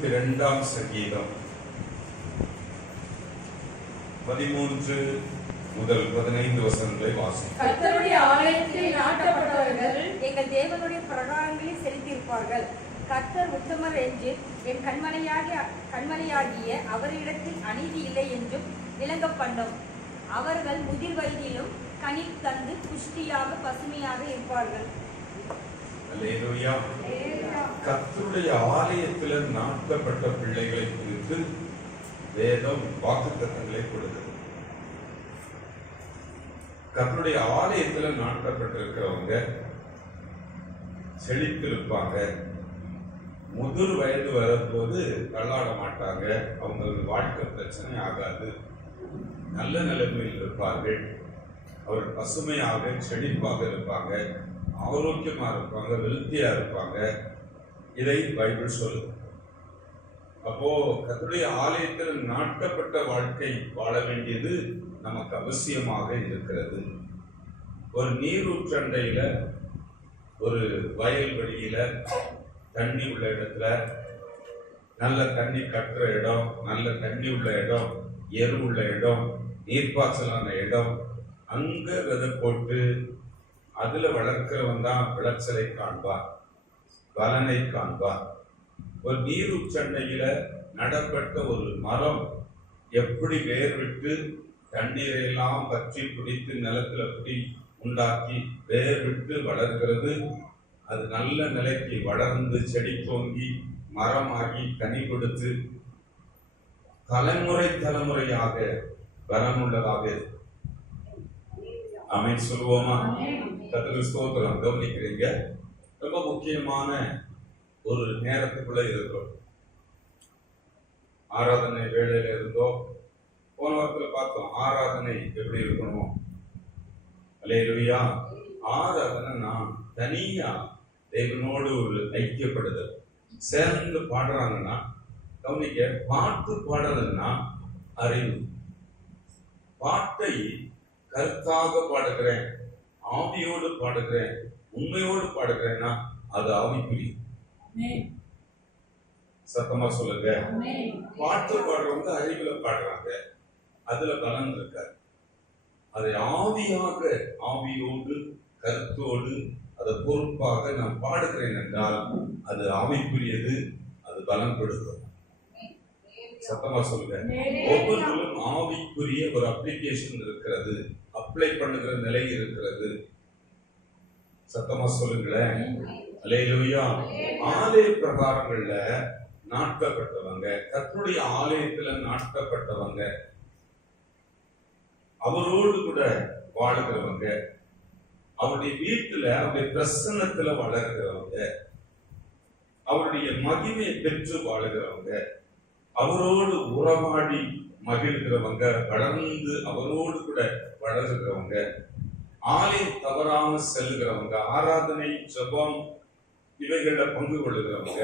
62ஆம் சங்கீதம் 13 முதல் 15 வசனங்களை வாசிப்போம். கர்த்தருடைய ஆலயத்தில் நாட்டப்பட்டவர்கள் எங்கள் தேவனுடைய பிரகாரங்களில் செலுத்தியிருப்பார்கள். கர்த்தர் உத்தமர் என்று என் கண்மணியாகிய அவரிடத்தில் அநீதி இல்லை என்றும் விளங்க பண்ணோம். அவர்கள் முதிர் வயதிலும் கனி தந்து புஷ்டியாக பசுமையாக இருப்பார்கள். அல்லேலூயா. கர்த்தருடைய ஆலயத்தில் நாட்டப்பட்ட பிள்ளைகளை குறித்து வேதம் வாக்குத்தத்தங்களை கொடுக்கிறது. கர்த்தருடைய ஆலயத்தில் நாட்டப்பட்டிருக்கிறவங்க செழித்திருப்பாங்க. முதிர் வயது வரும்போது தள்ளாட மாட்டாங்க. அவங்களுக்கு வாழ்க்கை பிரச்சனை ஆகாது. நல்ல நிலைமையில் இருப்பார்கள். அவர் பசுமையாக செழிப்பாக இருப்பாங்க, ஆரோக்கியமா இருப்பாங்க, வெல்த்தியா இருப்பாங்க. இதை பைபிள் சொல்லுது. அப்போ கர்த்தருடைய ஆலயத்தில் நாட்டப்பட்ட வாழ்க்கை வாழ வேண்டியது நமக்கு அவசியமாக இருக்கிறது. ஒரு நீரூற்றண்டையில, ஒரு வயல்வெளியில, தண்ணி உள்ள இடத்துல, நல்ல தண்ணி கட்டுற இடம், நல்ல தண்ணி உள்ள இடம், எரு உள்ள இடம், நீர்ப்பாய்ச்சலான இடம், அங்க விதை போட்டு அதுல வளர்க்கிறவன் தான் விளைச்சலை காண்பார், பலனை காண்பார். ஒரு நீரூற்றண்டையில நடப்பட்ட ஒரு மரம் எப்படி வேர் விட்டு தண்ணீரை எல்லாம் பற்றி பிடித்து நிலத்துல பிடி உண்டாக்கி வேர் விட்டு வளர்கிறது, அது நல்ல நிலைக்கு வளர்ந்து செடி தோங்கி மரமாகி கனி கொடுத்து தலைமுறையாக பலனுள்ளதாக இருக்கு. ஆமென் சொல்லுவோமா? கர்த்தருக்கு ஸ்தோத்திரம். கவனிக்கிறீங்க, ரொம்ப முக்கியமான ஒரு நேரத்துக்குள்ள இருக்கிறோம். ஆராதனை வேளையில இருந்தோ, போன வாரத்துல பார்த்தோம் ஆராதனை எப்படி இருக்கணும். அல்லேலூயா. ஆராதனை நான் தனியா தேவனோடு ஒரு ஐக்கியப்படுதல். சேர்ந்து பாடுறாங்கன்னா கவனிக்க, பாட்டு பாடுறதுன்னா அறிவு. பாட்டை கருத்தாக பாடுகிறேன், ஆவியோடு பாடுகிறேன், உண்மையோடு பாடுகிறேன்னா அது ஆவிக்குரிய. சத்தமா சொல்லுங்க. பாட்டு பாடுறவங்க அறிவுல பாடுறாங்க, அதுல பலன் இருக்காது. அதை ஆவியாக, ஆவியோடு கருத்தோடு அதை பொறுப்பாக நான் பாடுகிறேன் என்றால் அது ஆவிக்குரியது, அது பலன் கொடுக்கும். சத்தமா சொல்லுங்க. ஒவ்வொன்றிலும் ஆவிக்குரிய ஒரு அப்ளிகேஷன் இருக்கிறது, அப்ளை பண்ணுகிற நிலை இருக்கிறது. சத்தமா சொல்லுங்களேன். அல்லேலூயா. ஆலய பிரகாரங்கள்ல நாட்டப்பட்டவங்க, கர்த்தருடைய ஆலயத்துல நாட்டப்பட்டவங்க, அவரோடு கூட வாழுகிறவங்க, அவருடைய வீட்டுல அவருடைய பிரசன்னத்துல வளர்கிறவங்க, அவருடைய மகிமையை பெற்று வாழுகிறவங்க, அவரோடு உறவாடி மகிழ்கிறவங்க, வளர்ந்து அவரோடு கூட வளர்கிறவங்க, ஆலயம் தவறாம செல்லுகிறவங்க, ஆராதனை ஜெபம் இவைகள பங்கு கொள்ளுகிறவங்க,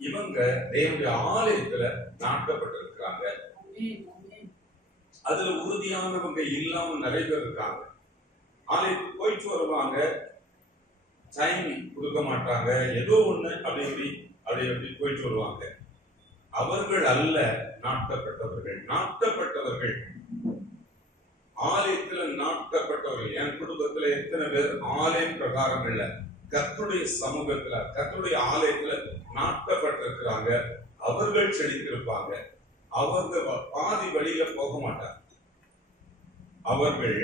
இவங்க தேவனுடைய ஆலயத்துல நாட்டப்பட்டிருக்கிறாங்க. அதுல உறுதியானவங்க இல்லாம நிறைய பேர் இருக்காங்க. ஆலயத்துக்கு போயிட்டு வருவாங்க, டைம் கொடுக்க மாட்டாங்க, ஏதோ ஒண்ணு அப்படி போயிட்டு வருவாங்க. அவர்கள் அல்ல நாட்டப்பட்டவர்கள். நாட்டப்பட்டவர்கள் ஆலயத்துல நாட்டப்பட்டவர்கள். என் குடும்பத்துல எத்தனை பேர் ஆலய பிரகாரங்கள்ல கர்த்தருடைய சமூகத்துல கர்த்தருடைய ஆலயத்துல நாட்டப்பட்டிருக்கிறாங்க. அவர்கள் செழித்திருப்பாங்க. அவங்க பாதி வழியில போக மாட்டாங்க. அவர்கள்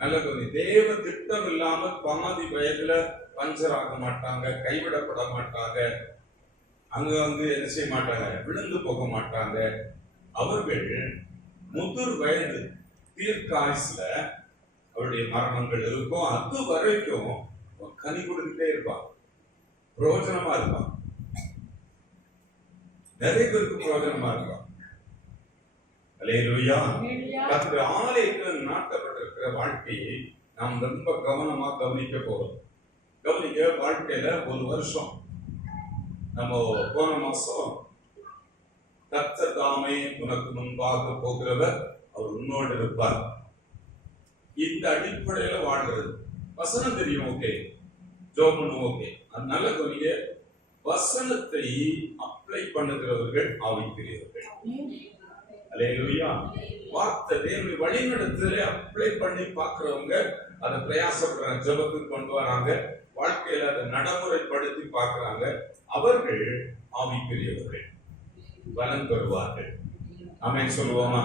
நல்ல தேவ திட்டம் இல்லாம பாதி வயதுல பஞ்சர் ஆக மாட்டாங்க, கைவிடப்பட மாட்டாங்க, அங்க என்ன செய்ய மாட்டாங்க, விழுந்து போக மாட்டாங்க. அவர்கள் முதிர் வயது தீர்க்காயுசுல அவருடைய மரணங்கள் இருக்கும், அது வரைக்கும் கனி கொடுத்துட்டே இருப்பான், பிரயோஜனமா இருப்பான், நிறைய பேருக்கு பிரயோஜனமா இருப்பான். அல்லேலூயா. கர்த்தருடைய ஆலயத்தில் நாட்டப்பட்டிருக்கிற வாழ்க்கையை நாம் ரொம்ப கவனமா கவனிக்க போறோம். கவனிக்க, வாழ்க்கையில ஒரு வருஷம் நம்ம போன மாசம் கர்த்தர் தாமே உனக்கு முன்பாக போகிறவர், அவர் உன்னோடு இருப்பார். இந்த அடிப்படையில வாழ்றது. வசனம் தெரியும், ஓகே, ஜோபனும் ஓகே. அதனால கவனிக்க, வசனத்தை அப்ளை பண்ணுகிறவர்கள் ஆவிக்குரியவர்கள். அல்லேலூயா. வார்த்தை தேவனுடைய வழிநடத்தலை அப்ளை பண்ணி பார்க்கிறவங்க அதை பிரயாசப்படுறாங்க, ஜெபத்துக்கு கொண்டு வராங்க, வாழ்க்கையில அதை நடைமுறைப்படுத்தி பார்க்கிறாங்க. அவர்கள் ஆவிக்குரியவர்கள், பலன் பெறுவார்கள். ஆமென் சொல்லுவோமா?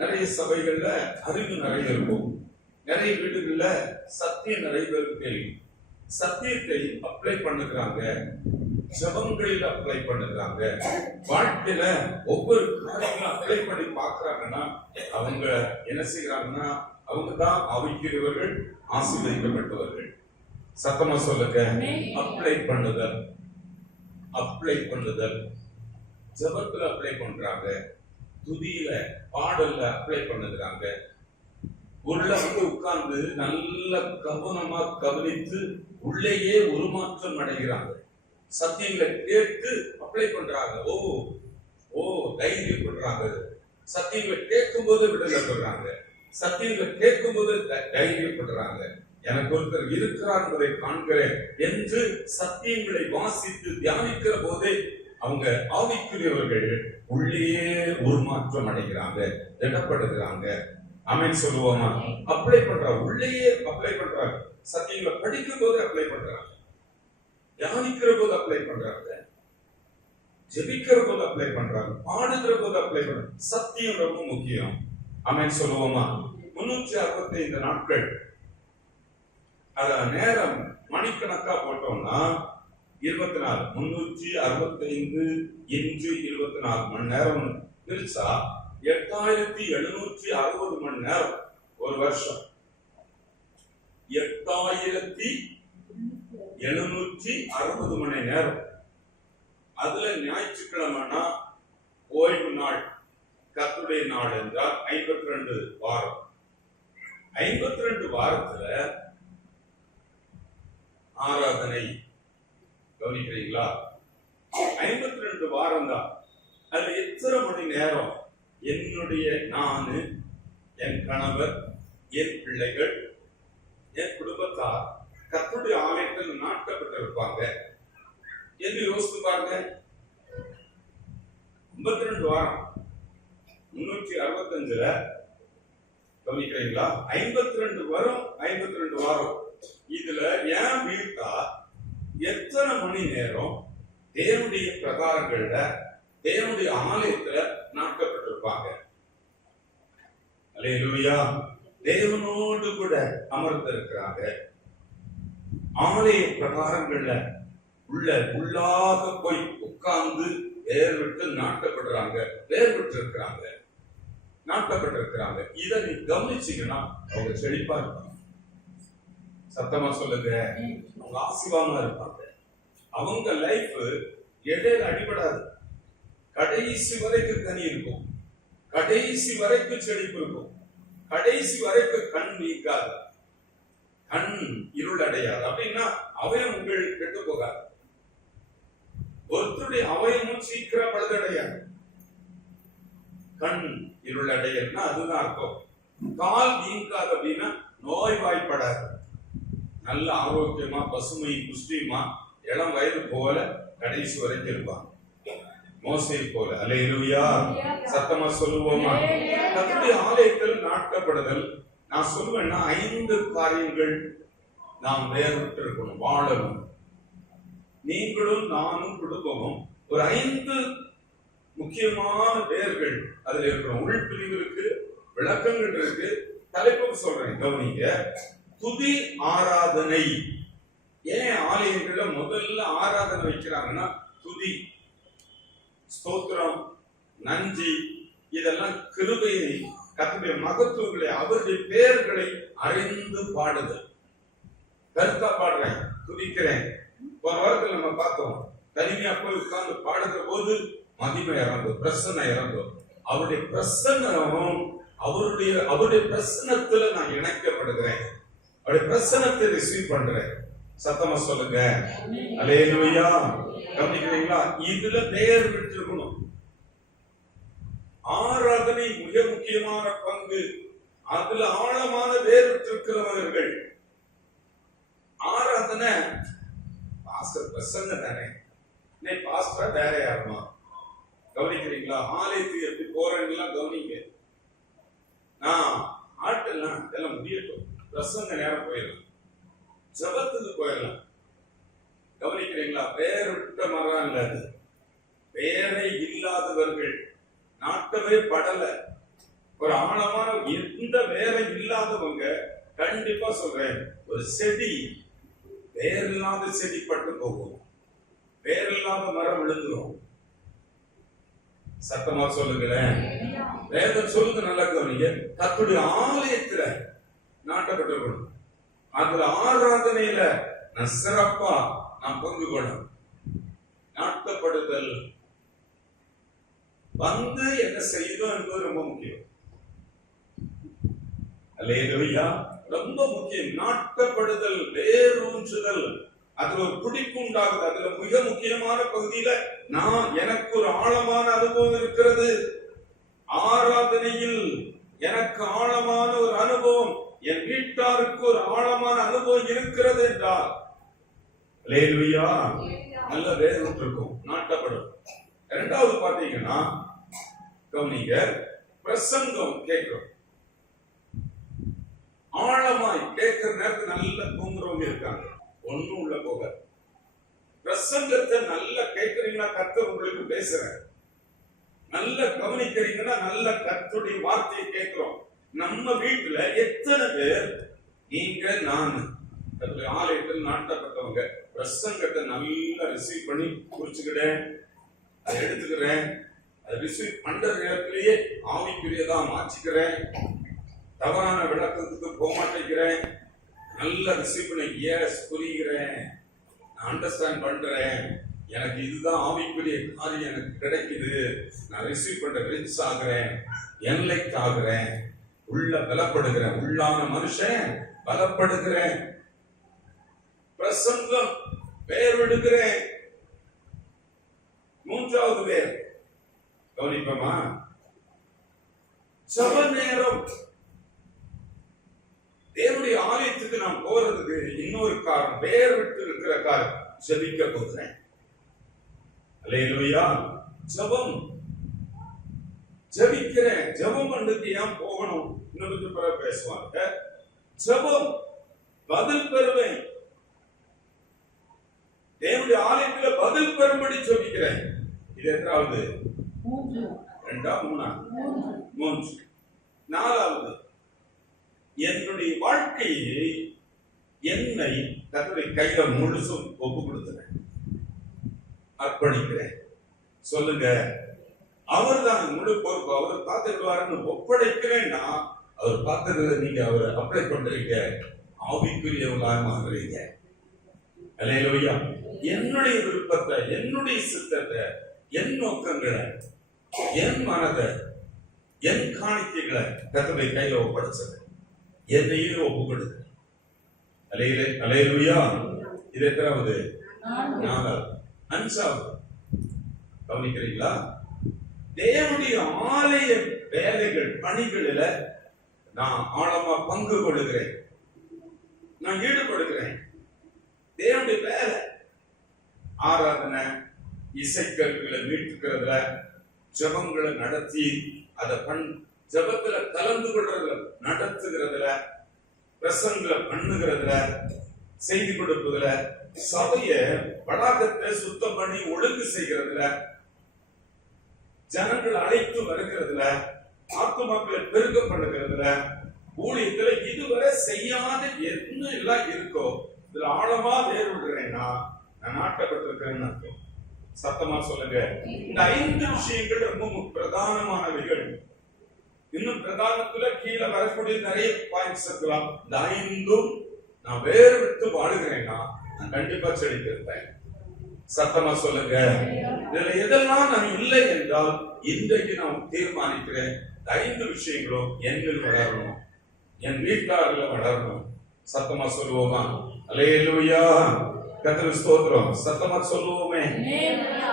நிறைய சபைகள்ல அறிவு நிறைய இருக்கும், நிறைய வீடுகள்ல சத்தியம் நிறைய பேருக்கு தெரியும். சத்தியத்தை அப்ளை பண்ணுகிறாங்க, ஜெபங்களில் அப்ளை பண்ணுகிறாங்க, வாழ்க்கையில ஒவ்வொரு காரியங்களும் அப்ளை பண்ணி பார்க்கறாங்கன்னா அவங்க என்ன செய்யறாங்கன்னா அவங்க தான் ஆவிக்குரியவர்கள், ஆசீர்வதிக்கப்பட்டவர்கள். சத்தமா சொல்லுங்க. அப்ளை பண்ணுதல், அப்ளை பண்ணுதல். ஜெபத்துல அப்ளை பண்றாங்க, துதியில பாடல்ல அப்ளை பண்ணுகிறாங்க. உள்ள உட்கார்ந்து நல்ல கவனமா கவனித்து உள்ளேயே உருமாற்றம் அடைகிறாங்க. சத்தியங்களை கேட்டு அப்ளை பண்றாங்க. ஓ தைரியப்படுறாங்க. சத்தியங்களை கேட்கும் போது விடுதலை பெறாங்க. சத்தியங்களை கேட்கும் போது தைரியப்படுறாங்க. எனக்கு ஒருத்தர் இருக்கிறார் என்பதை காண்கிறேன் என்று சத்தியங்களை வாசித்து தியானிக்கிற போதே அவங்க ஆவிக்குரியவர்கள் உள்ளேயே உருமாற்றம் அடைகிறாங்க, திடப்படுகிறாங்க. ஆமென் சொல்லுவோமா? அப்ளை பண்றாங்க, உள்ளேயே அப்ளை பண்றாங்க. சத்தியங்களை படிக்கும் போது அப்ளை பண்றாங்க, தியானிக்கிற போது அப்ளை பண்றாங்க, ஜெபிக்கிற போது அப்ளை பண்றாங்க, பாடுகிற போது அப்ளை பண்றாங்க. சத்தியம் ரொம்ப முக்கியம். ஆமென் சொல்லுவோமா? 365 நாட்கள் அத நேரம் மணிக்கணக்கா போட்டோம்னா 24, 365 இன்று 24 மணி நேரம் பிரிச்சா 8760 மணி நேரம் ஒரு வருஷம். 8760 மணி நேரம். அதுல ஞாயிற்றுக்கிழமைனா ஓய்வு நாள், கர்த்தருடைய நாள் என்றால் 52 வாரம். 52 வாரத்துல ஆராதனை. கவனிக்கிறீங்களா? 52 வாரம் தான். அதுல எத்தனை மணி நேரம் நானு, என் கணவர், என் பிள்ளைகள், என் குடும்பத்தார் கர்த்தருடைய ஆலயத்தில் நாட்டப்பட்டிருப்பாங்க என்று யோசித்து பாருங்க. 52 வாரம் 365ல கவனிக்கிறீங்களா? 52 வாரம் 52 வாரம். இதுல ஏன் வீட்டா எத்தனை மணி நேரம் தேவனுடைய பிரகாரங்கள்ல தேவனுடைய ஆலயத்துல நாட்டப்பட்டிருப்பாங்க. அல்லேலூயா. தேவனோடு கூட அமர்ந்திருக்கிறாங்க. ஆலய பிரகாரங்கள்ல உள்ளாக போய் உட்கார்ந்து வேர் விட்டு நாட்டப்படுறாங்க, வேர் விட்டு இருக்கிறாங்க, நாட்டப்பட்டிருக்கிறாங்க. இதை நீ கவனிச்சீங்கன்னா அவங்க செழிப்பா இருப்பாங்க. சத்தமா சொல்லுங்க. அவங்க ஆசீர்வாதமா இருப்பாங்க. அவங்க லைஃப் இடையில அடிபடாது. கடைசி வரைக்கும் தனி இருக்கும், கடைசி வரைக்கும் செழிப்பு இருக்கும், கடைசி வரைக்கும் கண் நீக்காது, கண் இருள் அடையாது. அப்படின்னா அவயம் உங்கள் கெட்டு போகாது. ஒருத்தருடைய அவயமும் சீக்கிரம் பழுதடையாது. கண் இருள் அடையல்னா அதுதான் அர்த்தம். கால் நீங்காது அப்படின்னா நோய்வாய்ப்படாது. நல்ல ஆரோக்கியமா பசுமை புஷ்டியுமா இளம் வயது போல கடைசி வரைக்கும் இருப்பாங்க. மோசே போல. அல்லேலூயா. சத்தமா சொல்லுவோமா? கர்த்தருடைய ஆலயத்தில் நாட்டப்படுதல். நான் சொல்லுவேன்னா 5 காரியங்கள் நாம் வேறுபட்டு இருக்கணும், வாழணும். நீங்களும் நானும் குடும்பமும் ஒரு 5 முக்கியமான பெயர்கள் அதுல இருக்கிறோம். உள் பிரிவு இருக்கு, விளக்கங்கள் இருக்கு. தலைப்புக்கு சொல்றேன், கவனிங்க. துதி ஆராதனை. ஏன் ஆலயங்கள்ல முதல்ல ஆராதனை வைக்கிறாங்கன்னா துதி, ஸ்தோத்திரம், நன்றி, இதெல்லாம் கிருபையை, கர்த்தருடைய மகத்துவங்களை, அவருடைய பெயர்களை அறிந்து பாடுதல். கருத்தா பாடுறேன், துதிக்கிறேன். ஒரு வாரத்தில் நம்ம பார்த்தோம், தனிமையா போய் உட்கார்ந்து பாடுகிற போது மகிமை இறங்கும், பிரசன்னம் இறங்கும். அவருடைய பிரசன்னம், அவருடைய பிரசன்னத்துல நான் இணைக்கப்படுகிறேன், அவருடைய பிரசன்னத்தை ரிசீவ் பண்றேன். சத்தமா சொல்லுங்க. அல்லேலூயா. கவனிக்கிறீங்களா? இதுல பெயர் விட்டுருக்கணும். ஆராதனை மிக முக்கியமான பங்கு. அதுல ஆழமான வேர் விட்டிருக்கிறவர்கள். ஆராதனை பாஸ்டர் பிரசன்ன தானே, நீ பாஸ்டரா வேற யாருமா? கவனிக்கிறீங்களா? ஆலயத்துக்கு எப்படி போறேன்னு கவனிங்க. நான் ஆட்டெல்லாம் இதெல்லாம் முடியட்டும், பிரசங்க நேரம் போயிடலாம், ஜபத்துக்கு போயிடலாம். கவனிக்கிறீங்களா? வேறுவிட்ட மரம் இல்ல அது. வேரை இல்லாதவர்கள் நாட்டவே படல. ஒரு ஆழமான எந்த வேரை இல்லாதவங்க கண்டிப்பா சொல்றேன், ஒரு செடி வேர் இல்லாத செடி பட்டு போகும், வேர் இல்லாத மரம் விழுந்துரும். சத்தமா சொல்லுங்களேன். வேதம் சொல்லுங்க, நல்லா கவனிங்க. கர்த்தருடைய ஆலயத்துல நாட்டப்பட்டிருக்கணும். அதுல ஆராதனையில நான் சிறப்பா நான் பங்கு கொள்ளணும். நாட்டப்படுதல் வந்து என்ன செய்யணும் என்பது ரொம்ப முக்கியம். அல்லேலூயா, ரொம்ப முக்கியம். நாட்டப்படுதல், வேரூன்றுதல், அதுல ஒரு பிடிப்பு உண்டாகுது. அதுல மிக முக்கியமான பகுதியில நான் எனக்கு ஒரு ஆழமான அனுபவம் இருக்கிறது. ஆராதனையில் எனக்கு ஆழமான ஒரு அனுபவம், என் வீட்டாருக்கு ஒரு ஆழமான அனுபவம் இருக்கிறது என்றால் அல்லேலூயா, நல்ல வேரூன்று இருக்கும், நாட்டப்படும். இரண்டாவது பாத்தீங்கன்னா கவனிங்க, பிரசங்கம் கேட்கிறோம். ஆழமாய் கேட்கிற நேரத்தில் நல்ல தூங்குறவங்க இருக்காங்க, ஒண்ணும் உள்ள போக. பிரசங்கத்தை நல்லா கேட்கறீங்கன்னா கர்த்தர் உங்களுக்கு பேசுறேன், நல்ல கவனிக்கிறீங்கன்னா நல்ல கர்த்தருடைய வார்த்தையை கேட்கிறோம். நம்ம வீட்டுல எத்தனை பேர், நீங்க நான் ஆலயத்தில் நாட்டப்பட்டவங்க, பிரசங்கத்தை நல்லா ரிசீவ் பண்ணி குறிச்சுக்கிறேன், அதை எடுத்துக்கிறேன், அதை ரிசீவ் பண்ற நேரத்திலேயே ஆவிக்குரியதா மாற்றிக்கிறேன், தவறான விளக்கத்துக்கு போக மாட்டேங்கிறேன், நல்ல ரிசீவ் பண்ண எஸ் புரிகிறேன், அண்டர்ஸ்டாண்ட் பண்றேன், எனக்கு இதுதான் ஆவிக்குரிய காரியம் எனக்கு கிடைக்குது, நான் ரிசீவ் பண்ற ரிச் ஆகிறேன், என்லைட் ஆகிறேன், உள்ள பலப்படுகிறேன், உள்ளான மனுஷன் பலப்படுகிறேன், பிரசங்கம் பெயர் விடுகிறேன். மூன்றாவது பேர் கவனிப்போமா, ஜப நேரம். தேவனுடைய ஆலயத்துக்கு நான் போறதுக்கு இன்னொரு காரணம், வேர் விட்டு இருக்கிற காரணம், ஜபிக்க போகிறேன். அல்லேலூயா, ஜபம் ஜபிக்கிறேன். ஜபம் பண்ணுக்கு ஏன் போகணும்? இன்னும் கொஞ்சம் பிறகு பேசுவாங்க. ஜபம் பதில் பெறுவேன். தேவனுடைய ஆலயத்தில் பதில் பெறும்படி ஜபிக்கிறேன். இது எத்தனாவது? ரெண்டா மூணா? மூன்று. நாலாவது, என்னுடைய வாழ்க்கையை என்னை கர்த்தருடைய கையில முழுசும் ஒப்பு கொடுத்துறேன், அர்ப்பணிக்கிறேன். சொல்லுங்க, அவர் தான் முழு பொறுப்பு, அவர் பார்த்துடுவாருன்னு ஒப்படைக்கிறேன்னா அவர் பார்த்துடுறத நீங்க அவரை அப்ளை பண்றீங்க, ஆவிக்குரியவங்களாக மாறுறீங்க. அல்லேலூயா. என்னுடைய விருப்பத்தை, என்னுடைய சித்தத்தை, என் நோக்கங்களை, என் மனதை, என் காணிக்கைகளை கர்த்தருடைய கையில ஒப்படைச்சது, என்னையே ஒப்பு கொடுத்து. அல்லேலூயா. இது எத்தனாவது? நாலாவது. அஞ்சாவது கவனிக்கிறீங்களா? தேவனுடைய ஆலய வேலைகள், பணிகளில நான் ஆழமா பங்கு கொள்ளுகிறேன், நான் ஈடுபடுகிறேன். தேவனுடைய வேலை, ஆராதனை, இசைக்கருவிகளை மீட்டுக்கிறதுல, ஜபங்களை நடத்தி அதை ஜபத்துல கலந்து கொள்றதுல, நடத்துகிறதுல, பிரசங்களை பண்ணுகிறதுல, செய்தி கொடுப்பதுல, சபைய வளாகத்தை சுத்தம் பண்ணி ஒழுங்கு செய்கிறதுல, ஜனங்கள் அழைத்து வருகிறதுல, ஆத்துமாக்களை பெருக பண்ணுகிறதுல, ஊழியத்துல இதுவரை செய்யாத என்ன எல்லாம் இருக்கோ இதுல ஆழமா வேறு விடுறேன்னா நான் நாட்டப்பட்டிருக்கிறேன்னு அர்த்தம். சத்தமா சொல்லுங்க. இந்த 5 விஷயங்கள் ரொம்ப பிரதானமானவைகள். இன்னும் பிரதானத்துல கீழே வரக்கூடிய நிறைய பாயிண்ட்ஸ் இருக்கலாம். இந்த 5ம் நான் வேறு விட்டு வாழுகிறேன்னா நான் கண்டிப்பா செழித்திருப்பேன். சத்தமா சொல்லுங்க. இதுல எதெல்லாம் நான் இல்லை என்றால் இன்றைக்கு நான் தீர்மானிக்கிறேன், 5 விஷயங்களும் என்னில் வளரணும், என் வீட்டாரில் வளரணும். சத்தமா சொல்லுவோமா? அல்லேலூயா, கர்த்தருக்கு ஸ்தோத்திரம். சத்தமா சொல்லுவோமே.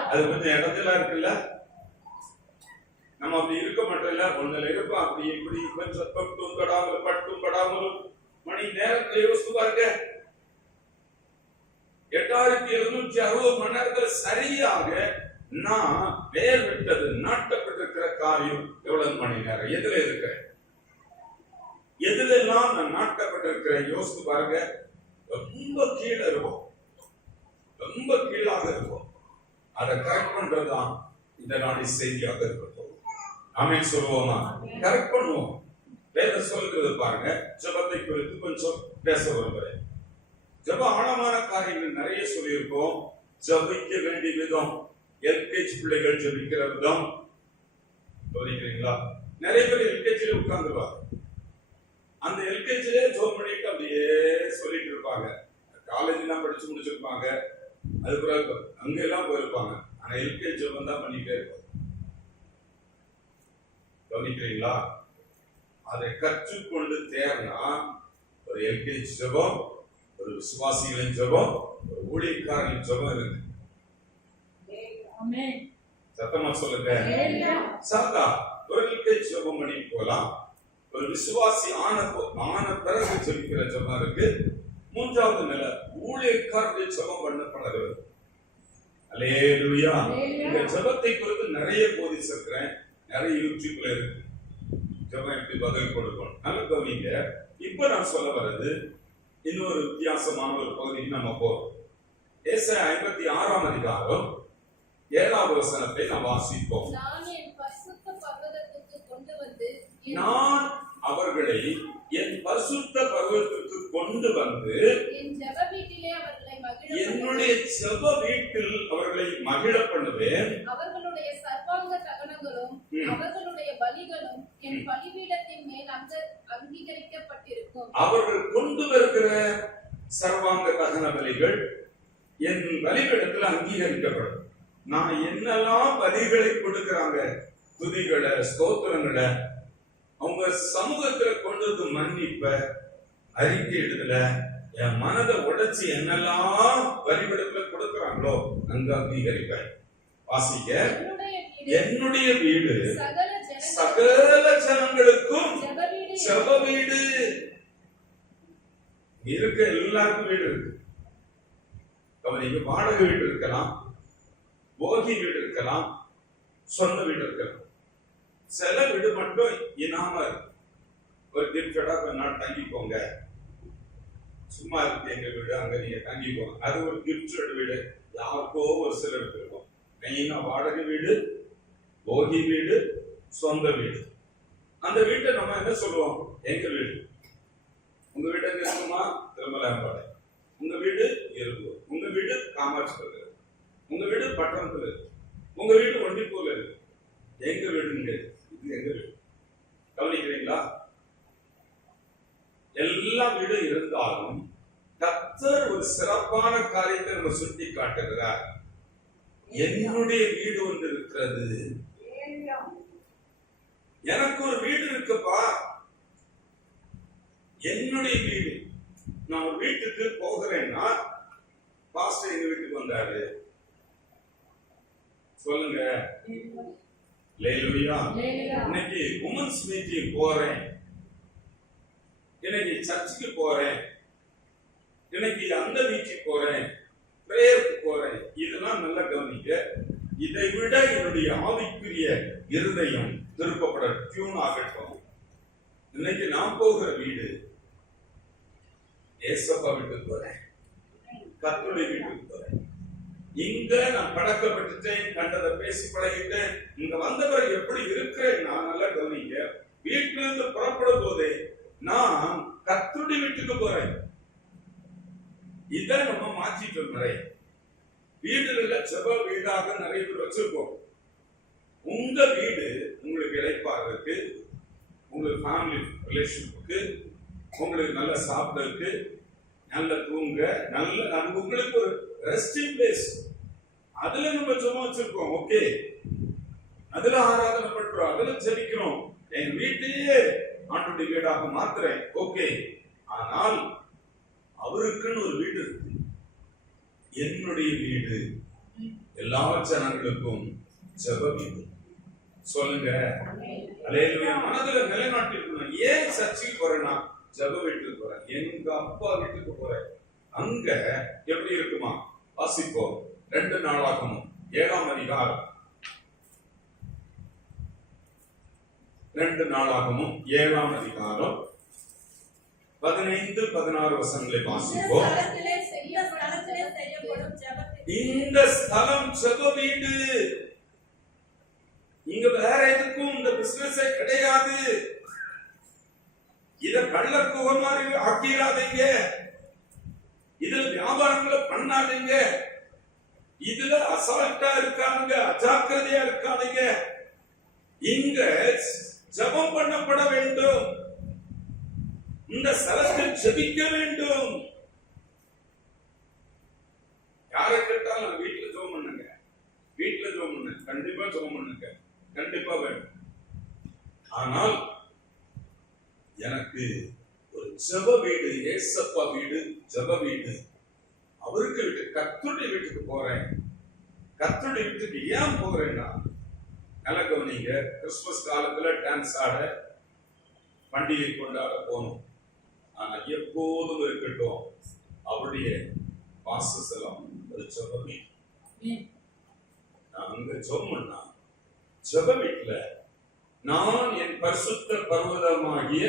அது கொஞ்சம் இடத்துல இருக்குல்ல, நம்ம அப்படி இருக்க மாட்டோம்ல, ஒண்ணுல இருப்போம் அப்படி இப்படி கொஞ்சம் பட்டும் படாமலும் மணி நேரத்துல யோசிச்சு பாருங்க. 8000 2760 மணி நேரத்துல சரியாக நான் பெயர் விட்டது நாட்டப்பட்டிருக்கிற காரியம் எவ்வளவு மணி நேரம்? எதுல இருக்க? எதுலாம் நான் நாட்டப்பட்டிருக்கிறேன்? யோசித்து பாருங்க. ரொம்ப கீழே இருக்கும், ரொம்ப கீழாக இருக்கும். அதை கரெக்ட் பண்றதுதான் இந்த நாடி செய்தியாக இருக்கட்டும். ஆமென் சொல்லுவோமா? கரெக்ட் பண்ணுவோம். வேத சொல்கிறது பாருங்க. ஜெபத்தை குறித்து கொஞ்சம் பேச விரும்புகிறேன். ஜெப ஆழமான காரியங்கள் நிறைய சொல்லியிருக்கோம். ஜெபிக்க வேண்டிய விதம், எல்கேஜி பிள்ளைகள் ஜெபிக்கிற விதம் சொல்லிக்கிறீங்களா? நிறைய பேர் எல்கேஜில உட்கார்ந்துருவாங்க. அந்த எல்கேஜிலே ஜோம் பண்ணிட்டு அப்படியே சொல்லிட்டு இருப்பாங்க. காலேஜ் எல்லாம் படிச்சு முடிச்சிருப்பாங்க, அது பிறகு அங்க எல்லாம் போயிருப்பாங்க. ஆனா எல்கேஜி ஜோம் தான் பண்ணிட்டே இருப்பாங்க. கவனிக்கிறீங்களா? அதை கற்றுக்கொண்டு தேர்னா ஒரு எல்கேஜி ஜெபம், ஒரு விசுவாசிகளின் ஜெபம், ஒரு ஊழியக்காரர்களின் ஜெபம் இருக்கு. சத்தமா சொல்லுங்க. சாதா ஒரு எல்கேஜி ஜெபம் பண்ணி போகலாம். ஒரு விசுவாசி ஆன பிறகு ஜெபிக்கிற ஜெபம் இருக்கு. மூன்றாவது நிலை ஊழியக்காரர்கள் ஜெபம் பண்ணப்படுகிறது. அல்லேலூயா. இந்த ஜெபத்தை குறித்து நிறைய போதிச்சிருக்கிறேன். நிறைய யூடியூப்ல இருக்கு. ஜெபம் எப்படி பதில் கொடுக்கணும் நல்ல கவனிங்க. இப்ப நான் சொல்ல வர்றது இன்னொரு வித்தியாசமான ஒரு பகுதிக்கு நம்ம போறோம். ஏசாயா 56ஆம் அதிகாரம் 7வது வசனத்தை நாம் வாசிப்போம். நான் அவர்களை என் பரிசுத்த பர்வதத்திற்கு கொண்டு வந்து என்னுடைய ஜெப வீட்டில் அவர்களை மகிழ பண்ணுவேன். அவர்களுடைய சர்வாங்க தகனங்களும் அவர்களுடைய பலிகளும் என் பலிபீடத்தின் மேல் அங்கீகரிக்கப்பட்டிருக்கும். அவர்கள் கொண்டு வருகிற சர்வாங்க தகன பலிகள் என் பலிபீடத்தில் அங்கீகரிக்கப்படும். நான் என்னெல்லாம் பலிகளை கொடுக்கிறாங்க, துதிகளை, ஸ்தோத்திரங்களை, அவங்க சமூகத்துல கொண்டு வந்து மன்னிப்ப அறிக்கையிடுதல என் மனதை உடைச்சு என்னெல்லாம் பலிபீடத்துல கொடுக்கிறாங்களோ அங்க அங்கீகரிப்பேன். வாசிக்க, என்னுடைய வீடு சகல ஜனங்களுக்கும் ஜெப வீடு. இருக்க எல்லாருக்கும் வீடு இருக்கு. கவனிங்க, வாடகை வீடு இருக்கலாம், போகி வீடு இருக்கலாம், சொந்த வீடு இருக்கலாம். சில வீடு மட்டும் இனாம இருக்கு. ஒரு கிஃப்டடா கொஞ்ச நாள் தங்கிக்கோங்க, சும்மா இருக்கு எங்க வீடு, அங்க நீங்க தங்கிக்கோங்க. அது ஒரு கிஃப்டட் வீடு. யாருக்கோ ஒரு சிலருக்கு இருக்கும். மெயினா வாடகை வீடு, போகி வீடு, சொந்த வீடு. அந்த வீட்டை நம்ம என்ன சொல்லுவோம்? எங்க வீடு. உங்க வீடு எங்க இருக்குமா? திருமலாம்பாளையம். உங்க வீடு இருந்தூர். உங்க வீடு காமாட்சிபுரம் இருக்கு. உங்க வீடு பட்டணத்துல இருக்கு. உங்க வீடு ஒண்டிப்பூர்ல இருக்கு. எங்க வீடுங்க, இது எங்க வீடு. கவனிக்கிறீங்களா? எல்லா வீடும் இருந்தாலும் கர்த்தர் ஒரு சிறப்பான காரியத்தை நம்ம சுட்டி காட்டுகிறார். என்னுடைய வீடு ஒன்று இருக்கிறது. எனக்கு ஒரு வீடு இருக்குப்பா, என்னுடைய வீடு. நான் ஒரு வீட்டுக்கு போகிறேன்னா, பாஸ்டர் எங்க வீட்டுக்கு வந்தாரு சொல்லுங்க. லேலுயா. இன்னைக்கு உமன்ஸ் மீட்டிங் போறேன், இன்னைக்கு சர்ச்சுக்கு போறேன், இன்னைக்கு அந்த வீட்டுக்கு போறேன், பிரேயருக்கு போறேன். இதெல்லாம் நல்லா கவனிக்க. இதை விட என்னுடைய ஆவிக்குரிய இருதயம் திருப்பப்பட டியூன் ஆகட்டும். இன்னைக்கு நான் போகிற வீடு ஏசப்பா வீட்டுக்கு போறேன், கர்த்தருடைய வீட்டுக்கு போறேன். இங்க நான் பழக்கப்பட்டுட்டேன், கண்டதை பேசி பழகிட்டேன். இங்க வந்த பிறகு எப்படி இருக்கிறேன் நான் நல்லா கவனிக்க. வீட்டுல இருந்து புறப்படும் போதே நான் கர்த்தருடைய வீட்டுக்கு போறேன். இதை நம்ம மாற்றிட்டோம். நிறைய வீடுகள்ல ஜெப வீடாக நிறைய பேர் வச்சிருக்கோம். உங்க வீடு உங்களுக்கு இளைப்பாறதுக்கு, உங்களுக்கு ஃபேமிலி ரிலேஷனுக்கு, உங்களுக்கு நல்ல சாப்பிடறதுக்கு, நல்ல தூங்க, நல்ல உங்களுக்கு ஒரு ரெஸ்டிங் பிளேஸ். அதுல நம்ம ஜெபம் வச்சிருக்கோம். ஓகே, அதுல ஆராதனை பண்றோம், அதுல ஜெபிக்கிறோம். என் வீட்டையே ஆண்டுடைய வீடாக மாத்துறேன். ஓகே, ஆனால் அவருக்குன்னு ஒரு வீடு இருக்கு. என்னுடைய வீடு எல்லா ஜனங்களுக்கும் ஜெப வீடு. சொல்லுங்க. அல்லேலூயா. மனதுல நிலைநாட்டிருக்கணும். ஏன் சர்ச்சுக்கு போறேன்னா ஜெப வீட்டுக்கு போறேன், எங்க அப்பா வீட்டுக்கு போறேன். அங்க எப்படி இருக்குமா? வாசிப்போம். 2 நாளாகமம் 7ஆம் அதிகாரம். 2 நாளாகமம் 7ஆம் அதிகாரம் 15, 16 வசனங்களை வாசிப்போம். இந்த ஸ்தலம் ஜெப வீடு. இங்க வேற எதுக்கும் இந்த பிசினஸே கிடையாது. இத கள்ளக்குகை மாதிரி ஆக்கிடாதீங்க. இதுல வியாபாரங்களை பண்ணாதீங்க. இதுல அசால்ட்டா இருக்காங்க, அஜாக்கிரதையா இருக்காதீங்க. இங்க ஜெபம் பண்ணப்பட வேண்டும். இந்த ஸ்தலத்தில் ஜெபிக்க வேண்டும். யாரை கேட்டாலும் வீட்டுல ஜெபம் பண்ணுங்க, வீட்டுல ஜெபம் பண்ணுங்க, கண்டிப்பா ஜெபம் பண்ணுங்க, கண்டிப்பா வேணும். ஆனால் எனக்கு ஒரு ஜெப வீடு, ஏசப்பா வீடு, ஜெப வீடு, அவருக்கு வீட்டு, கர்த்தருடைய வீட்டுக்கு போறேன். கர்த்தருடைய வீட்டுக்கு ஏன் போறேன்னா, நல்ல கவனிங்க, கிறிஸ்துமஸ் காலத்துல டான்ஸ் ஆட, பண்டிகை கொண்டாட போகணும். ஆனா எப்போதும் இருக்கட்டும் அவருடைய வாசஸ்தலம் ஒரு ஜெப வீடு. நான் அங்க ஜெபம் பண்ணா, ஜெப வீட்டுல நான் என் பரிசுத்த பர்வதமாகிய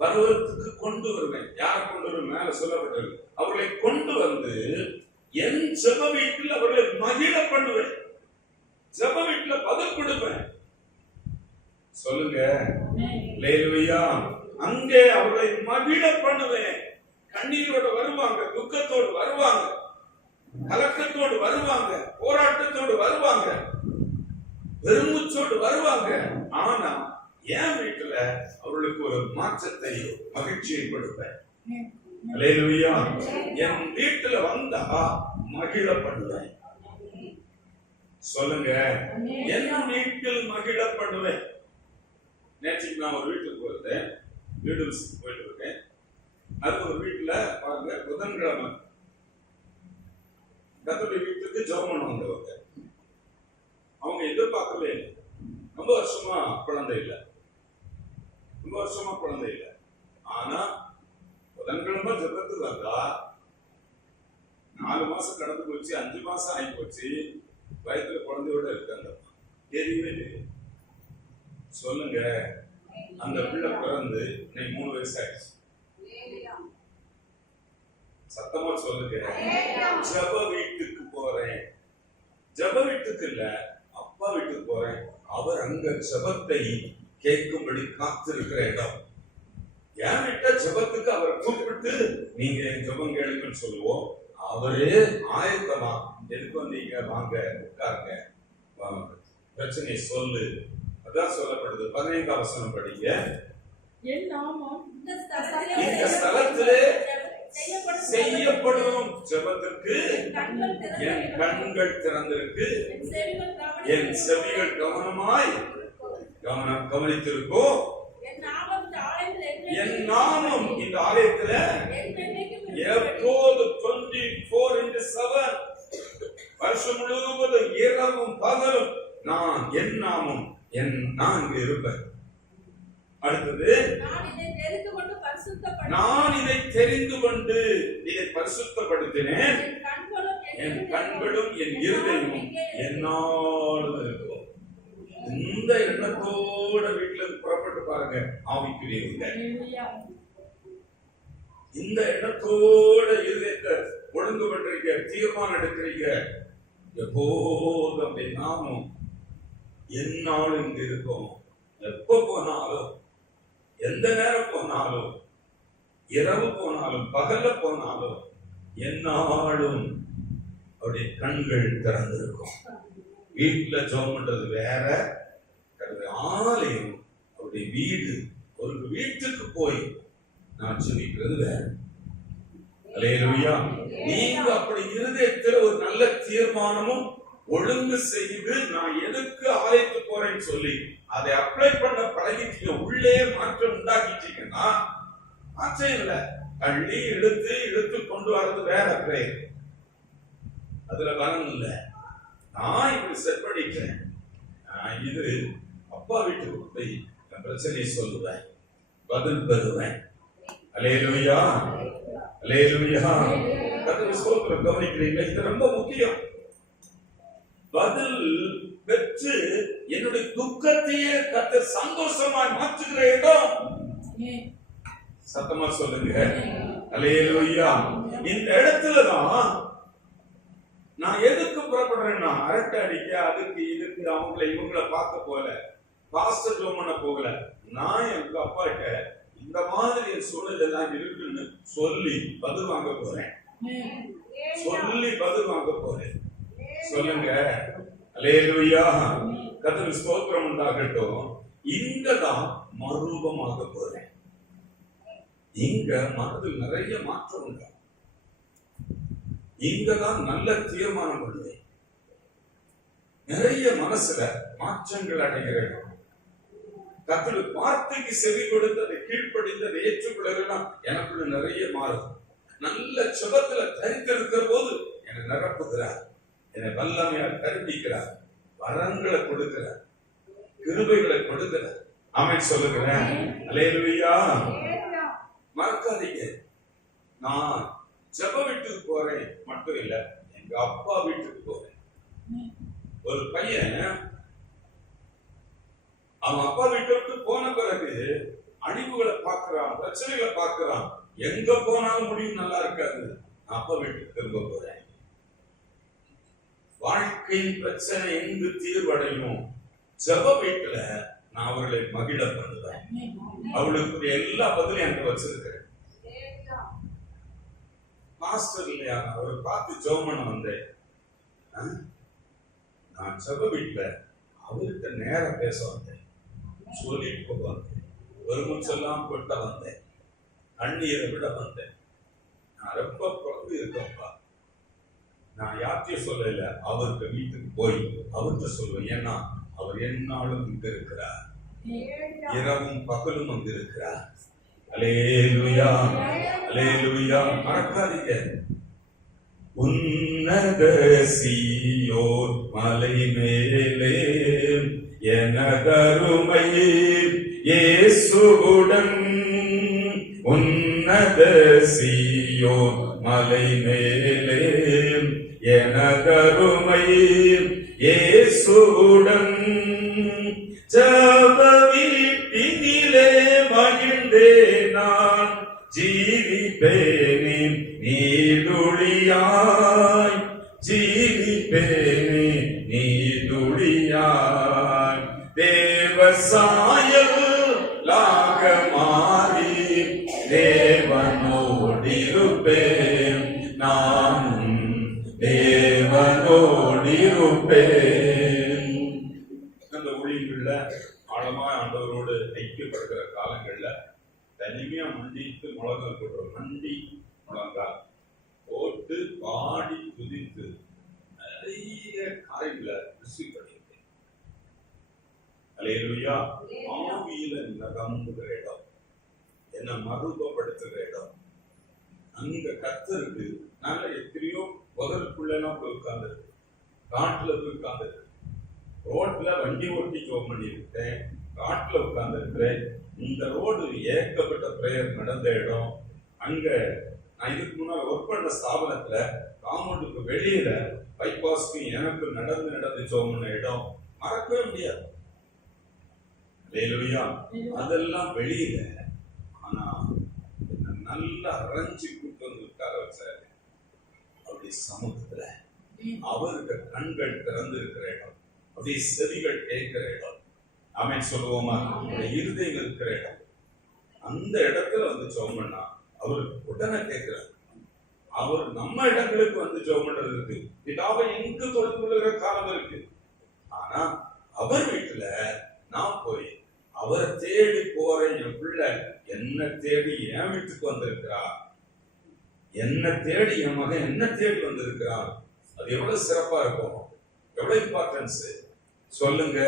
பர்வதத்துக்கு கொண்டு வருவேன். யாரை கொண்டு வருவேன்? மேல சொல்லப்பட்டது. அவர்களை கொண்டு வந்து என் ஜெப வீட்டில் அவர்களை மகிழ பண்ணுவேன். ஜெப வீட்டுல பதில் கொடுப்பேன். சொல்லுங்க அல்லேலூயா. அங்கே அவர்களை மகிழ பண்ணுவேன். கண்ணீரோடு வருவாங்க, துக்கத்தோடு வருவாங்க, கலக்கத்தோடு வருவாங்க, போராட்டத்தோடு வருவாங்க, பெருமூச்சோடு வருவாங்க. ஆனா என் வீட்டுல அவர்களுக்கு ஒரு மாற்றத்தை, மகிழ்ச்சியை கொடுப்பேன். அல்லேலூயா. என் வீட்டுல வந்தா மகிழ பண்ணுவேன். சொல்லுங்க, என் வீட்டில் மகிழ பண்ணுவேன். நேற்றுக்கு நான் ஒரு வீட்டுக்கு போயிருந்தேன், வீடு போயிட்டு இருக்கேன். அது ஒரு வீட்டுல பாருங்க, புதன்கிழமை கர்த்தருடைய வீட்டுக்கு ஜெபம் பண்ண வந்தவங்க. அவங்க எதிர்பார்க்கவே இல்லை. ரொம்ப வருஷமா குழந்தை இல்லை, ரொம்ப வருஷமா குழந்தை இல்லை. ஆனா புதன்கிழமை ஜெபத்துக்கு வந்தா 4 மாசம் கடந்து போச்சு, 5 மாசம் ஆகி போச்சு, வயதுல குழந்தையோட இருக்காங்க, தெரியவே தெரியும். சொல்லுங்க, அந்த பிள்ளை பிறந்து இன்னைக்கு 3 வயசு ஆயிடுச்சு. சத்தமா சொல்லுங்க, ஜெப வீட்டுக்கு போறேன். ஜெப வீட்டுக்கு இல்ல, அப்பா வீட்டுக்கு போறேன். அவர் அங்க ஜெபத்தை கேட்கும்படி காத்திருக்கிற இடம். என் வீட்ட ஜெபத்துக்கு அவரை கூப்பிட்டு நீங்க ஜெபம் கேளுங்கன்னு சொல்லுவோம். அவரே ஆயத்தமா, எதுக்கு வந்தீங்க, வாங்க உட்காருங்க, பிரச்சனை சொல்லு. அதான் சொல்லப்படுது. 15ஆம் வசனம் படிங்க. இந்த ஸ்தலத்திலே செய்யப்படும் ஜெபத்திற்கு என் கண்கள் திறந்திருக்கு, என் செவிகள் கவனமாய் கவனித்திருக்கோம். என் நாமம் இந்த ஆலயத்துல எப்போது 24/7 வருஷம் முழுவதும் இரவும் பகலும் என் நாமம் நான் இங்க இருப்பேன். அடுத்தது, நான் இதை தெரிந்து கொண்டு இதை பரிசுத்தப்படுத்தினேன். என் கண்களும் என் இருதயமும் என்னாலும் இருக்கும். இந்த எண்ணத்தோட வீட்டுல புறப்பட்டு பாருங்க, ஆவிக்குரியவங்க. இந்த எண்ணத்தோட இருதயத்தை ஒழுங்கு பண்றீங்க, தீர்மானம் எடுக்கிறீங்க. எப்போதும் அப்படி நாமும் என்னாலும் இங்க இருக்கும். எப்ப போனாலும், எந்த நேரம் போனாலும், இரவு போனாலும், பகல்ல போனாலும், என்னாலும் அவருடைய கண்கள் திறந்திருக்கும். வீட்டுல ஜெபம் பண்றது வேற, ஆலயம் அவருடைய வீடு, ஒரு வீட்டுக்கு போய் நான் ஜெபிக்கிறது வேற. அல்லேலூயா. நீங்க அப்படி இருதயத்துல ஒரு நல்ல தீர்மானமும் ஒழுங்கு செய்து, நான் எதுக்கு ஆலயத்துக்கு போறேன்னு சொல்லி அதை அப்ளை பண்ண பழகிட்டீங்க, உள்ளே மாற்றம் உண்டாக்கிட்டீங்கன்னா மாற்றம் இல்லை. தள்ளி இழுத்து கொண்டு வர்றது வேற பிரேயர், அதுல பலன் இல்லை. நான் இப்படி செட் பண்ணிட்டேன், இது அப்பா வீட்டுக்கு போய் என் பிரச்சனையை சொல்லுவேன், பதில் பெறுவேன். அல்லேலூயா, அல்லேலூயா. கர்த்தருடைய ஸ்தோத்திரம். கவனிக்கிறீங்களா? இது ரொம்ப முக்கியம். பதில் பெற்று என்னுடைய துக்கத்தையே கர்த்தர் சந்தோஷமாய் மாற்றுகிற இடம். சத்தமா சொல்லுங்க. அல்லேலூயா. இந்த இடத்துலதான் நான் எதுக்கு புறப்படுறேன்னா, அரட்டை அடிக்க, அதுக்கு இதுக்கு அவங்களை இவங்களை பார்க்க போல, பாஸ்டர் ஜோம் பண்ண போகல. நான் எங்க அப்பா கிட்ட இந்த மாதிரி சூழல் எல்லாம் இருக்குன்னு சொல்லி பதில் வாங்க போறேன். சொல்லி பதில் வாங்க போறேன். சொல்லுங்க. அல்லேலூயா. கர்த்தருக்கு ஸ்தோத்திரம் உண்டாகட்டும். இங்கதான் மறுரூபமாக போறேன். இங்க மனதில் நிறைய மாற்றம் உண்டு. இங்கதான் நல்ல தீர்மானம் பண்ணுவேன். நிறைய மனசுல மாற்றங்கள் அடைகிறேன். கர்த்தருடைய வார்த்தைக்கு செவி கொடுத்து அதை கீழ்ப்படிந்து அதை ஏற்றுக்கொள்ளலாம். எனக்குள்ள நிறைய மாறும். நல்ல சுபத்துல தரித்திருக்கிற போது என்னை நிரப்புகிறார். என்னை வல்லமையால் கருப்பிக்கிறார். வரங்களை கொடுக்கிறார். கிருபைகளை கொடுக்கிறார். ஆமென் சொல்லுகிறேன். அல்லேலூயா. மறக்காதீங்க, நான் ஜெப வீட்டுக்கு போறேன் மட்டும் இல்ல, எங்க அப்பா வீட்டுக்கு போறேன். ஒரு பையன் அவன் அப்பா வீட்டை விட்டு போன பிறகு அழிவுகளை பார்க்கிறான், பிரச்சனைகளை பார்க்கிறான். எங்க போனாலும் முடிவு நல்லா இருக்காது. நான் அப்பா வீட்டுக்கு திரும்ப போறேன். வாழ்க்கையின் பிரச்சனை எங்கு தீர்வடையும்? ஜெப வீட்டுல நான் அவர்களை மகிழ பண்ணுவேன். அவளுக்கு எல்லா பதிலும் எனக்கு வச்சிருக்கிறேன். மாஸ்டர் இல்லையா, அவரை பார்த்து ஜெபம் பண்ண வந்தேன். நான் ஜெப வீட்டுல அவர்கிட்ட நேரம் பேச வந்தேன். சொல்லிட்டு வந்தேன். வருமுச்செல்லாம் கொட்ட வந்தேன். கண்ணீரை விட வந்தேன். நான் ரொம்ப குழந்தை இருக்கப்பா. நான் யார்கிட்டயும் சொல்லல, அவருக்கு வீட்டுக்கு போய் அவர்கிட்ட சொல்லுவேன். ஏன்னா அவர் என்னாலும் இங்க இருக்கிறார். இரவும் பகலும் அங்க இருக்கிறார். அல்லேலூயா. அல்லேலூயா. மறக்காதீங்க, உன்னத சீயோன் மலை மேலே எனதருமை இயேசுவுடன், உன்னத சீயோன் மலை மேலே எனதருமை இயேசுவுடன், ஜெப வீட்டினிலே மகிழ்ந்தே நான் ஜீவிப்பேனே நீடுழியாய், ஜீவிப்பேனே நீடுழியாய். தேவசாயல் லாக மாறி தேவனோடிருப்பேன், நானும் தேவனோடிருப்பேன். அந்த ஊழியர்கள்ல ஆழமா ஆண்டவரோடு ஐக்கியப்படுகிற காலங்கள்ல தனிமையா மண்டிட்டு முழங்கால் போடுறோம். மண்டி முழங்கால் போட்டு பாடி துதித்து நிறைய காரியங்களை ரிசீவ் பண்ணியிருக்கேன். அல்லேலூயா. ஆவியில நகம்புகிற இடம், என்ன மறுபப்படுத்துகிற இடம். அங்க கர்த்தருக்கு நாங்க எத்தனையோ புதருக்குள்ளெல்லாம் போய் உட்கார்ந்துருக்கு, காட்டுல போய் உட்கார்ந்துருக்கு, ரோட்ல வண்டி ஓட்டி ஜெபம் பண்ணியிருக்கேன், காட்டுல உட்கார்ந்து இருக்கிறேன். இந்த ரோடு ஏகப்பட்ட பிரேயர் நடந்த இடம். அங்க நான் இதுக்கு முன்னாடி ஒர்க் பண்ண ஸ்தாபனத்துல காம்பவுண்டுக்கு வெளியில பைபாஸ்க்கு எனக்கு நடந்து ஜெபம் பண்ண இடம் மறக்கவே முடியாது. அல்லேலூயா. அதெல்லாம் வெளியில. ஆனா நல்லா அரைஞ்சு கூட்டு வந்து உட்கார வச்சாரு. அப்படி சமூகத்துல அவருக்கு கண்கள் திறந்து இருக்கிற இடம், அப்படி செவிகள் கேட்கிற இடம். ஆமென் சொல்லுவோமா? இருதயம் இருக்கிற இடம். அந்த இடத்துல வந்து ஜெபம் பண்ணா அவருக்கு உடனே கேட்கிறார். அவர் நம்ம இடங்களுக்கு வந்து ஜெபம் பண்றதுக்கு பிதாவை எங்கு தொடர்பு கொள்கிற காலம் இருக்கு. ஆனா அவர் வீட்டுல நான் போய் அவரை தேடி போறேன். என் பிள்ளை என்ன தேடி என் வீட்டுக்கு வந்திருக்கிறார், என்ன தேடி என் மகன் என்ன தேடி வந்திருக்கிறார். அது எவ்வளவு சிறப்பா இருக்கும், எவ்வளவு இம்பார்ட்டன்ஸ் சொல்லுங்க.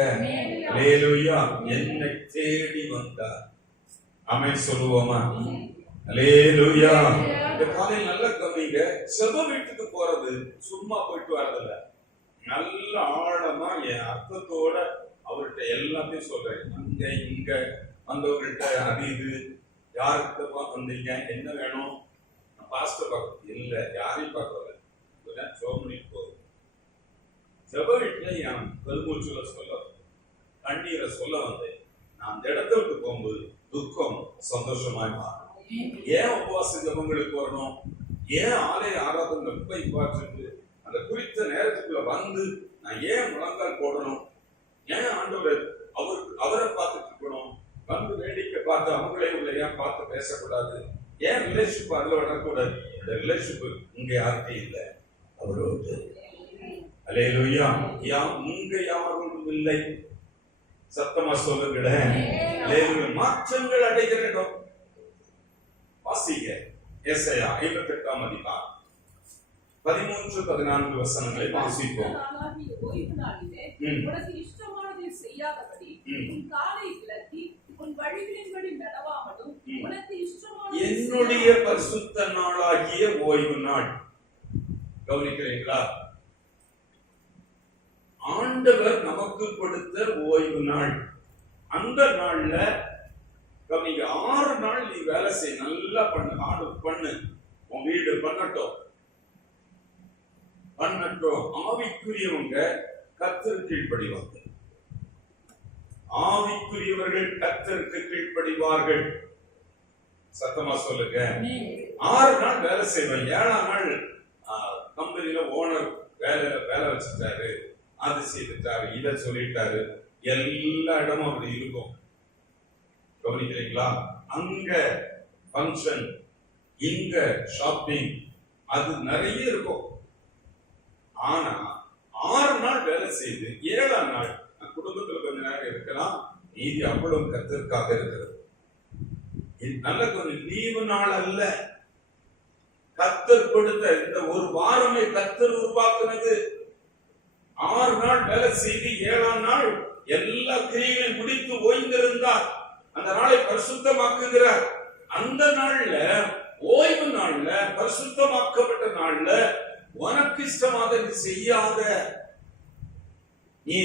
அல்லேலூயா. என்னை தேடி வந்தார். ஆமென் சொல்லுவோமா? அல்லேலூயா. இந்த காலையில் நல்ல கவனிங்க. செப வீட்டுக்கு போறது சும்மா போயிட்டு வரதில்ல. நல்ல ஆழமா என் அர்த்தத்தோட அவர்கிட்ட எல்லாத்தையும் சொல்றேன். அங்க இங்க வந்தவர்கள்ட்ட அது இது, யார்கிட்ட வந்தீங்க, என்ன வேணும், பாஸ்டர் பார்க்க இல்ல, யாரையும் பார்க்கல, சோமனிக்கு போகுது. ஜெப வீட்டுல என் பெருமூச்சுல சொல்ல, கண்ணீரை சொல்ல வந்தேன். நான் அந்த இடத்த விட்டு போகும்போது துக்கம் சந்தோஷமாய் மாறும். ஏன் உபவாச ஜெபங்களுக்கு வரணும்? ஏன் ஆலய ஆராதனை போய் பார்த்துட்டு அந்த குறித்த நேரத்துக்குள்ள வந்து நான் ஏன் முழங்கால் போடணும்? ஏன் ஆண்டவர் அவரை பார்த்துட்டு இருக்கணும்? வந்து வேடிக்கை பார்த்து அவங்களே உள்ள ஏன் பார்த்து பேசக்கூடாது? ஏன் ரிலேஷன்ஷிப் அதுல வரக்கூடாது? இந்த ரிலேஷன்ஷிப் இங்க யாருக்கும் இல்லை, அவரோடு. அல்லேலூயா. இங்க யாரும் இல்லை. சத்தமா சொல்லுங்க. மாற்றங்கள் அடைகிற இடம். வாசிங்க ஏசாயா 58ஆம் அதிகாரம் 13-14 வசனங்களை வாசிப்போம். ஓய்வு நாளிலே உனக்கு இஷ்டமானதை செய்யாதபடி உன் காலை விலக்கி உன் வழிகளின்படி நடவாமலும் உனக்கு இஷ்டமான என்னுடைய பரிசுத்த நாளாகிய ஓய்வு நாள். கவனிக்கிறீங்களா? ஆண்டவர் நமக்கு கொடுத்த ஓய்வு நாள். அந்த நாள்ல கவனிங்க, 6 நாள் நீ வேலை செய், நல்லா பண்ணு, ஆர்டர் பண்ணு, உன் வீடு பண்ணட்டும். ஆவிக்குரியவங்க கர்த்தருக்கு கீழ்ப்படிவாங்க. ஆவிக்குரியவர்கள் கர்த்தருக்கு கீழ்ப்படிவார்கள். சத்தமா சொல்லுங்க. 6 நாள் வேலை செய்வேன். 7ஆம் நாள் கம்பெனியில ஓனர் வேலை வச்சுட்டாரு, அது செய்துட்டாரு, இதை சொல்லிட்டாரு. எல்லா இடமும் அப்படி இருக்கும். கவனிக்கிறீங்களா? அங்க ஃபங்க்ஷன், இங்க ஷாப்பிங், அது நிறைய இருக்கும். ஆனா 6 நாள் வேலை செய்து 7ஆம் நாள் குடும்பத்துல கொஞ்ச நேரம் இருக்கலாம், மீதி அவ்வளவு கர்த்தருக்காக இருக்கிறது. நல்ல கொஞ்சம் லீவு நாள் அல்ல, கர்த்தர் கொடுத்த இந்த ஒரு வாரமே கர்த்தர் உருவாக்குனது. 6 நாள் வேலை செய்து 7ஆம் நாள் எல்லா கிரியைகளையும் முடித்து ஓய்ந்திருந்தார். அந்த நாளை பரிசுத்தமாக்குகிறார். அந்த நாள்ல, ஓய்வு நாள்ல, பரிசுத்தமாக்கப்பட்ட நாள்ல உனக்கு இஷ்டமாக நீ செய்யாத, நீ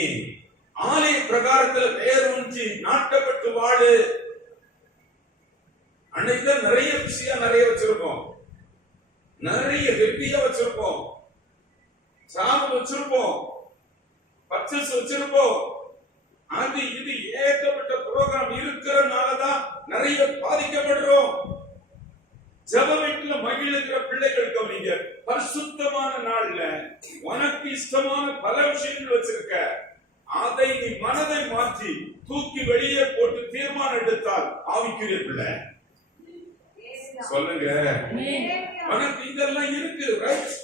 ஆலய பிரகாரத்தில் வேரூன்றி நாட்டப்பட்டு வாழு. அன்னைக்கு நிறைய விஷயம் நிறைய வச்சிருப்போம், நிறைய ஹெப்பியா வச்சிருப்போம், சாமி வச்சிருப்போம், பர்ச்சேஸ் வச்சிருப்போம். அது இது ஏகப்பட்ட புரோகிராம் இருக்கிறனாலதான் நிறைய பாதிக்கப்படுறோம். ஜெப வீட்டுல மகிழ்கிற பிள்ளைகள் கவனிங்க, பரிசுத்தமான நாள்ல உனக்கு இஷ்டமான பல விஷயங்கள் வச்சிருக்க. அதை நீ மனதை மாற்றி தூக்கி வெளியே போட்டு தீர்மானம் எடுத்தால் ஆவிக்குரிய பிள்ளை. சொல்லுங்க. உனக்கு இதெல்லாம் இருக்கு, ரைட்?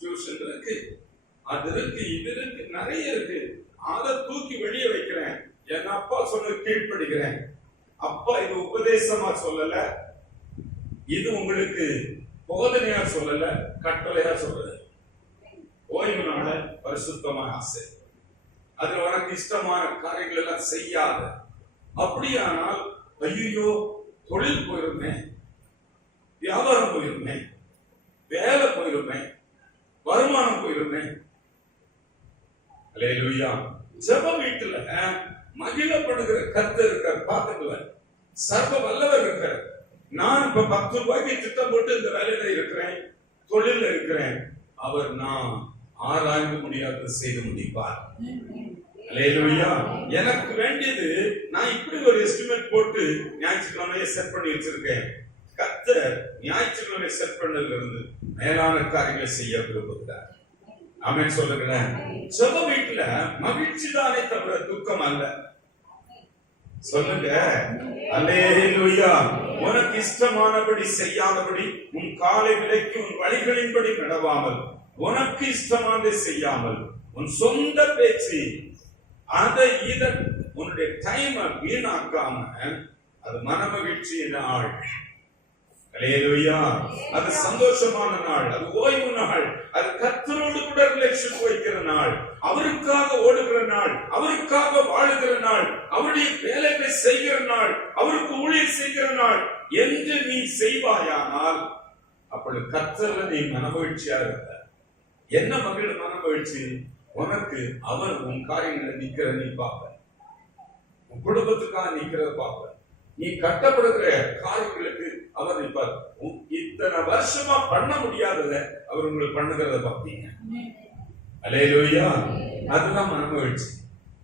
டியூஷன் இருக்கு, அது இருக்கு, இது இருக்கு, நிறைய இருக்கு. அதை தூக்கி வெளியே வைக்கிறேன். என் அப்பா சொன்ன கீழ்ப்படுகிறேன். அப்பா இது உபதேசமா சொல்லல, இது உங்களுக்கு போதனையா சொல்லல, கட்டளையா சொல்லல. ஓய்வு நாள பரிசுத்தமான ஆசை, அதுல உனக்கு இஷ்டமான காரியங்கள் எல்லாம் செய்யாத. அப்படியானால் ஐயோ தொழில் போயிருந்தேன், வியாபாரம் போயிருந்தேன், வேலை போயிருந்தேன், வருமானம் போயிருந்தேன். அல்லேலூயா. ஜெப வீட்டுல மகிழப்படுகிற கர்த்தர் இருக்கார். பாத்துக்கல, சர்வ வல்லவர் இருக்கார். நான் இப்ப 10 ரூபாய்க்கு திட்டம் போட்டு இந்த வேலையில இருக்கிறேன், தொழில இருக்கிறேன். அவர் நான் ஆராய்ந்து முடியாத செய்து முடிப்பார். அல்லேலூயா. எனக்கு வேண்டியது நான் இப்படி ஒரு எஸ்டிமேட் போட்டு ஞாயிற்றுக்கிழமையை செட் பண்ணி வச்சிருக்கேன். கர்த்தர் ஞாயிற்றுக்கிழமை செட் பண்ணதுல இருந்து மேலான காரியங்களை செய்ய விரும்புகிறார். ஆமென் சொல்லுங்க. ஜெப வீட்டுல மகிழ்ச்சி தானே தவிர துக்கம் அல்ல. சொல்லுங்க. அல்லேலூயா. உனக்கு இஷ்டமானபடி செய்யாதபடி, உன் காலை விலக்கி உன் வழிகளின்படி நடவாமல், உனக்கு இஷ்டமானதை செய்யாமல், உன் சொந்த பேச்சு அதை இத உன்னுடைய டைம் வீணாக்காம, அது மனமகிழ்ச்சியின் நாள். அல்லேலூயா. அது சந்தோஷமான நாள், அது ஓய்வு நாள், அது கர்த்தரோடு கூட ரிலேஷன் வைக்கிற நாள், அவருக்காக ஓடுகிற நாள், அவருக்காக வாழுகிற நாள், அவருடைய வேலைகளை செய்கிற நாள், அவருக்கு ஊழியர் செய்கிற நாள் என்று நீ செய்வாயானால் அப்படி கர்த்தர்ல நீ மனமகிழ்ச்சியா இருக்க. என்ன மனமகிழ்ச்சி? உனக்கு அவர் உன் காரியங்களை நிக்கிற நீ பார்ப்ப, உன் குடும்பத்துக்காக நிக்கிறத பார்ப்ப, நீ கட்டப்படுகிற காரியங்களுக்கு அவர் நிற்பார். இத்தனை வருஷமா பண்ண முடியாதத அவர் உங்களுக்கு பண்ணுகிறத பார்த்தீங்க. அல்லேலூயா. அதுதான் மனமகிழ்ச்சி.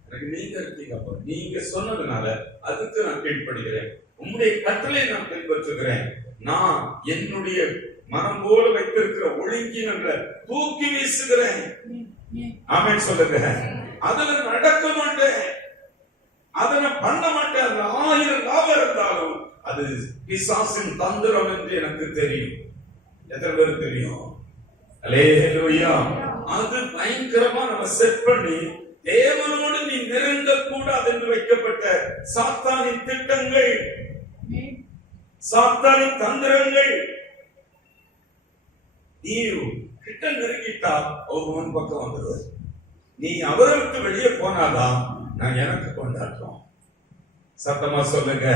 எனக்கு நீங்க இருக்கீங்க, நீங்க சொன்னதுனால அதுக்கு நான் கீழ்ப்படுகிறேன். உங்களுடைய கட்டளை நான் பின்பற்றுகிறேன். நான் என்னுடைய மனம் போல வைத்திருக்கிற ஒழுங்கின தூக்கி வீசுகிறேன். ஆமென் சொல்லுங்க. அதுல நடக்க மாட்டேன், அதனை பண்ண மாட்டேன். அது 1000 லாபம் இருந்தாலும் அது பிசாசின் தந்திரம் என்று எனக்கு தெரியும். எத்தனை பேர் தெரியும்? அல்லேலூயா. அது பயங்கரமா நம்ம செட் பண்ணி தேவனோடு நீ நெருங்க கூடாது என்று வைக்கப்பட்ட சாத்தானின் திட்டங்கள், சாத்தானின் தந்திரங்கள். நீ கிட்ட நெருங்கிட்டா அவர் முன் பக்கம் வந்துடுவார். நீ அவருக்கு வெளியே போனாதான் நான் எனக்கு கொண்டாடுறோம். சத்தமா சொல்லுங்க.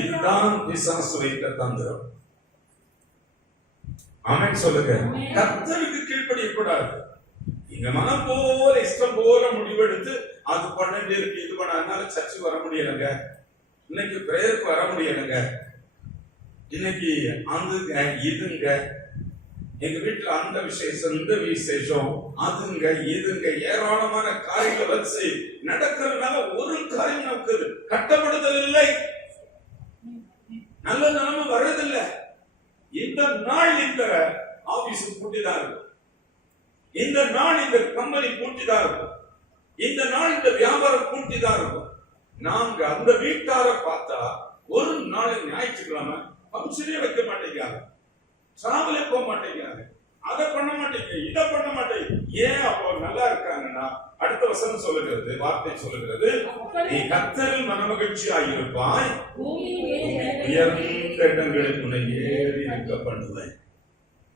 இதுதான் பிசாசு வைத்த தந்திரம். ஆமென் சொல்லுங்க. கர்த்தருக்கு கீழ்ப்படியக்கூடாது. நீங்க மனம் போல இஷ்டம் போல முடிவெடுத்து அது பண்ண இருக்கு, இது பண்ண, அதனால சர்ச்சுக்கு வர முடியலங்க, இன்னைக்கு பிரேயருக்கு வர முடியலங்க, இன்னைக்கு அந்துங்க இதுங்க, எங்க வீட்டுல அந்த விசேஷம் இந்த விசேஷம் அதுங்க இதுங்க ஏராளமான காரியங்களை வச்சு நடக்கிறதுனால ஒரு காரியம் நமக்கு கட்டப்படுதல் இல்லை, நல்ல நிலைமை வர்றதில்லை. இந்த நாள் இந்த ஆபீஸ் பூட்டிதான் இருக்கும், இந்த நாள் இந்த கம்பெனி பூட்டிதான் இருக்கும், இந்த நாள் இந்த வியாபாரம் பூட்டிதான் இருக்கும். நாங்க அந்த வீட்டார பார்த்தா ஒரு நாள் ஞாயிற்றுக்கிழமை ஃபங்க்ஷனே வைக்க மாட்டேங்கிறாங்க, டிராவலே போக மாட்டேங்கிறாங்க, அதை பண்ண மாட்டேங்க, இதை பண்ண மாட்டேங்க. ஏன்? அப்போ நல்லா இருக்காங்கன்னா அடுத்த வசனம் சொல்லுகிறது, வார்த்தை சொல்லுகிறது, நீ கர்த்தரில் மனமகிழ்ச்சியாய் இருப்பாய், உயர்ந்த இடங்களில் உன்னை ஏறி இருக்க பண்ணுவேன்.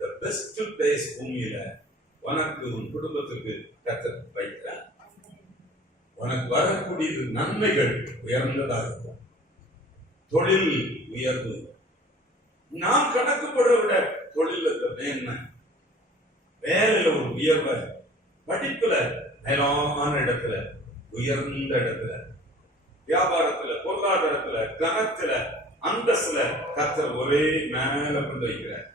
The best place பூமியில உனக்கு உன் குடும்பத்துக்கு கர்த்தர் வைக்கிறார். உனக்கு வரக்கூடிய நன்மைகள் உயர்ந்ததா இருக்கும். தொழில் உயர்வு, நாம் கணக்குப்படுற விட தொழில மேன்மை, வேலையில ஒரு உயர்வை, படிப்புல மேலான இடத்துல உயர்ந்த இடத்துல, வியாபாரத்துல பொருளாதாரத்துல கனத்துல அந்தஸ்துல கர்த்தர் ஒரே மேல கொண்டு வைக்கிறார்.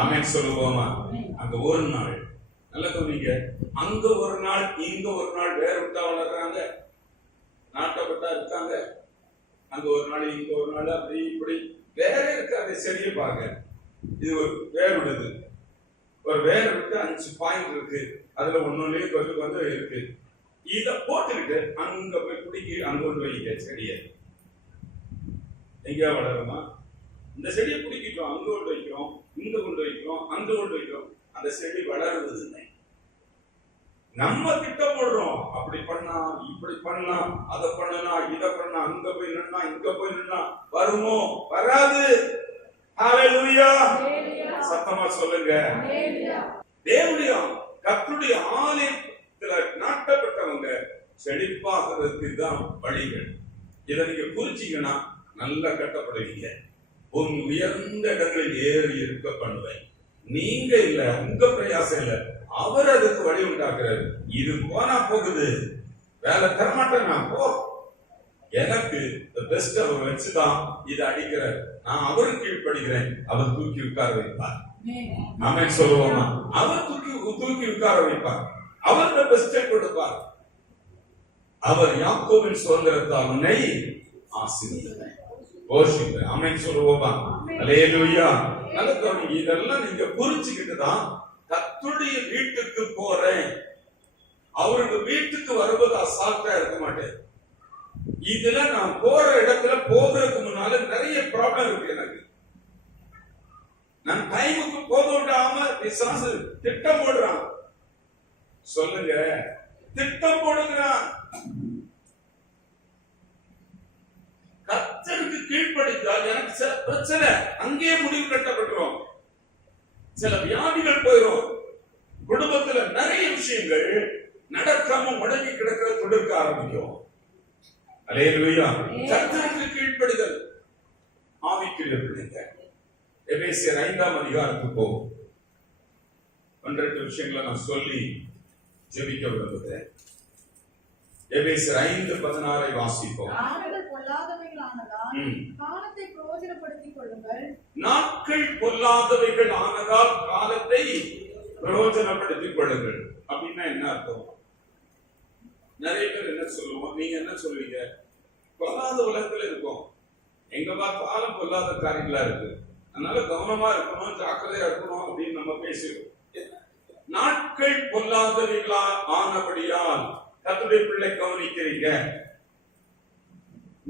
ஆமென் சொல்லுவோமா? அங்க ஒரு நாள் நல்ல கவனிங்க, அங்க ஒரு நாள் இங்க ஒரு நாள் வேற விட்டா வளர்றாங்க, நாட்டப்பட்டா இருக்காங்க, அங்க ஒரு நாள் இங்க ஒரு நாள் அப்படி இப்படி வேற இருக்காது. செடியை பாருங்க, இது ஒரு வேர் விடுது, ஒரு வேர் விட்டு 5 பாயிண்ட் இருக்கு, அதுல ஒன்னொன்னே கொஞ்சம் கொஞ்சம் இருக்கு. இத போட்டுக்கிட்டு அங்க போய் குடிக்கி அங்க கொண்டு வைக்க செடியை, எங்கேயா வளருமா? இந்த செடியை பிடிக்கிட்டோம், அங்க கொண்டு வைக்கிறோம், இங்க கொண்டு வைக்கிறோம், அங்க கொண்டு வைக்கிறோம், அந்த செடி வளருவது இல்லை. நம்ம திட்டம் போடுறோம், அப்படி பண்ணா இப்படி பண்ணா அதை பண்ணனா இதை பண்ணா, அங்க போய் நின்னா இங்க போய் நின்னா வருமோ? வராது. ஹalleluya. சத்தமா சொல்லுங்க. தேவனுடைய கர்த்தருடைய ஆலயத்துல நாட்டப்பட்டவங்க செழிப்பாகிறதுக்கு தான் வழிகள். இதை நீங்க புரிஞ்சீங்கன்னா நல்லா கட்டப்படுவீங்க. உன் உயர்ந்த இடங்களில் ஏறி இருக்க பண்ணுவேன். நீங்க இல்ல, உங்க பிரயாசம் இல்ல, அவர் அதுக்கு வழி உண்டாக்குறாரு. இது போனா போகுது, வேலை தரமாட்டேன் நான் போ, எனக்கு பெஸ்ட் அவர் வச்சுதான் இதை அடிக்கிறார், நான் அவருக்கு கீழ்ப்படுகிறேன், அவர் தூக்கி உட்கார வைப்பார். ஆமென் சொல்லுவோமா? அவர் தூக்கி உட்கார வைப்பார், அவர் பெஸ்டை கொடுப்பார். அவர் யாக்கோபின் சுதந்திரத்தால் உன்னை ஆசீர்வதிப்பார். ஓஷிப்பேன். ஆமென் சொல்லுவோமா? அல்லேலூயா. நல்ல கவனிங்க, இதெல்லாம் நீங்க புரிஞ்சுக்கிட்டு தான் கர்த்தருடைய வீட்டுக்கு போறேன், அவருக்கு வீட்டுக்கு வருவது அசால்ட்டா இருக்க மாட்டேன். இதுல நான் போற இடத்துல போகிறதுக்கு முன்னால நிறைய ப்ராப்ளம் இருக்கு எனக்கு. நான் டைமுக்கு போக விடாம பிசாசு திட்டம் போடுறான். சொல்லுங்க, திட்டம் போடுகிறான். கர்த்தருக்கு கீழ்ப்படித்தால் எனக்கு சில பிரச்சனை அங்கேயே முடிவு கட்டப்பட்டுரும், சில வியாதிகள் போயிடும், குடும்பத்துல நிறைய விஷயங்கள் நடக்காம முடங்கி கிடக்கிற தொடுக்க ஆரம்பிக்கும். அல்லேலூயா. கர்த்தருக்கு கீழ்ப்படிதல் ஆவிக்குரிய பிள்ளைங்க. எபேசியர் 5ஆம் அதிகாரத்துக்கு போகும். 12 விஷயங்களை நான் சொல்லி ஜெபிக்க விரும்புகிறேன். எபேசியர் 5:16 வாசிப்போம். நாட்கள் பொல்லாதவைகளானதால் காலத்தை பிரயோஜனப்படுத்திக் கொள்ளுங்கள். நாட்கள் பொல்லாதவைகள் ஆனதால் காலத்தை பிரயோஜனப்படுத்திக் கொள்ளுங்கள். அப்படின்னா என்ன அர்த்தம்? நிறைய பேர் என்ன சொல்லுவோம், நீங்க என்ன சொல்லுவீங்க? பொல்லாத உலகத்துல இருக்கோம், எங்க பார்த்தாலும் பொல்லாத காரியங்களா இருக்கு, அதனால கவனமா இருக்கணும், ஜாக்கிரதையா இருக்கணும் அப்படின்னு நம்ம பேசுவோம். நாட்கள் பொல்லாதவைகளா ஆனபடியால் கர்த்தருடைய பிள்ளை கவனிக்கிறீங்க,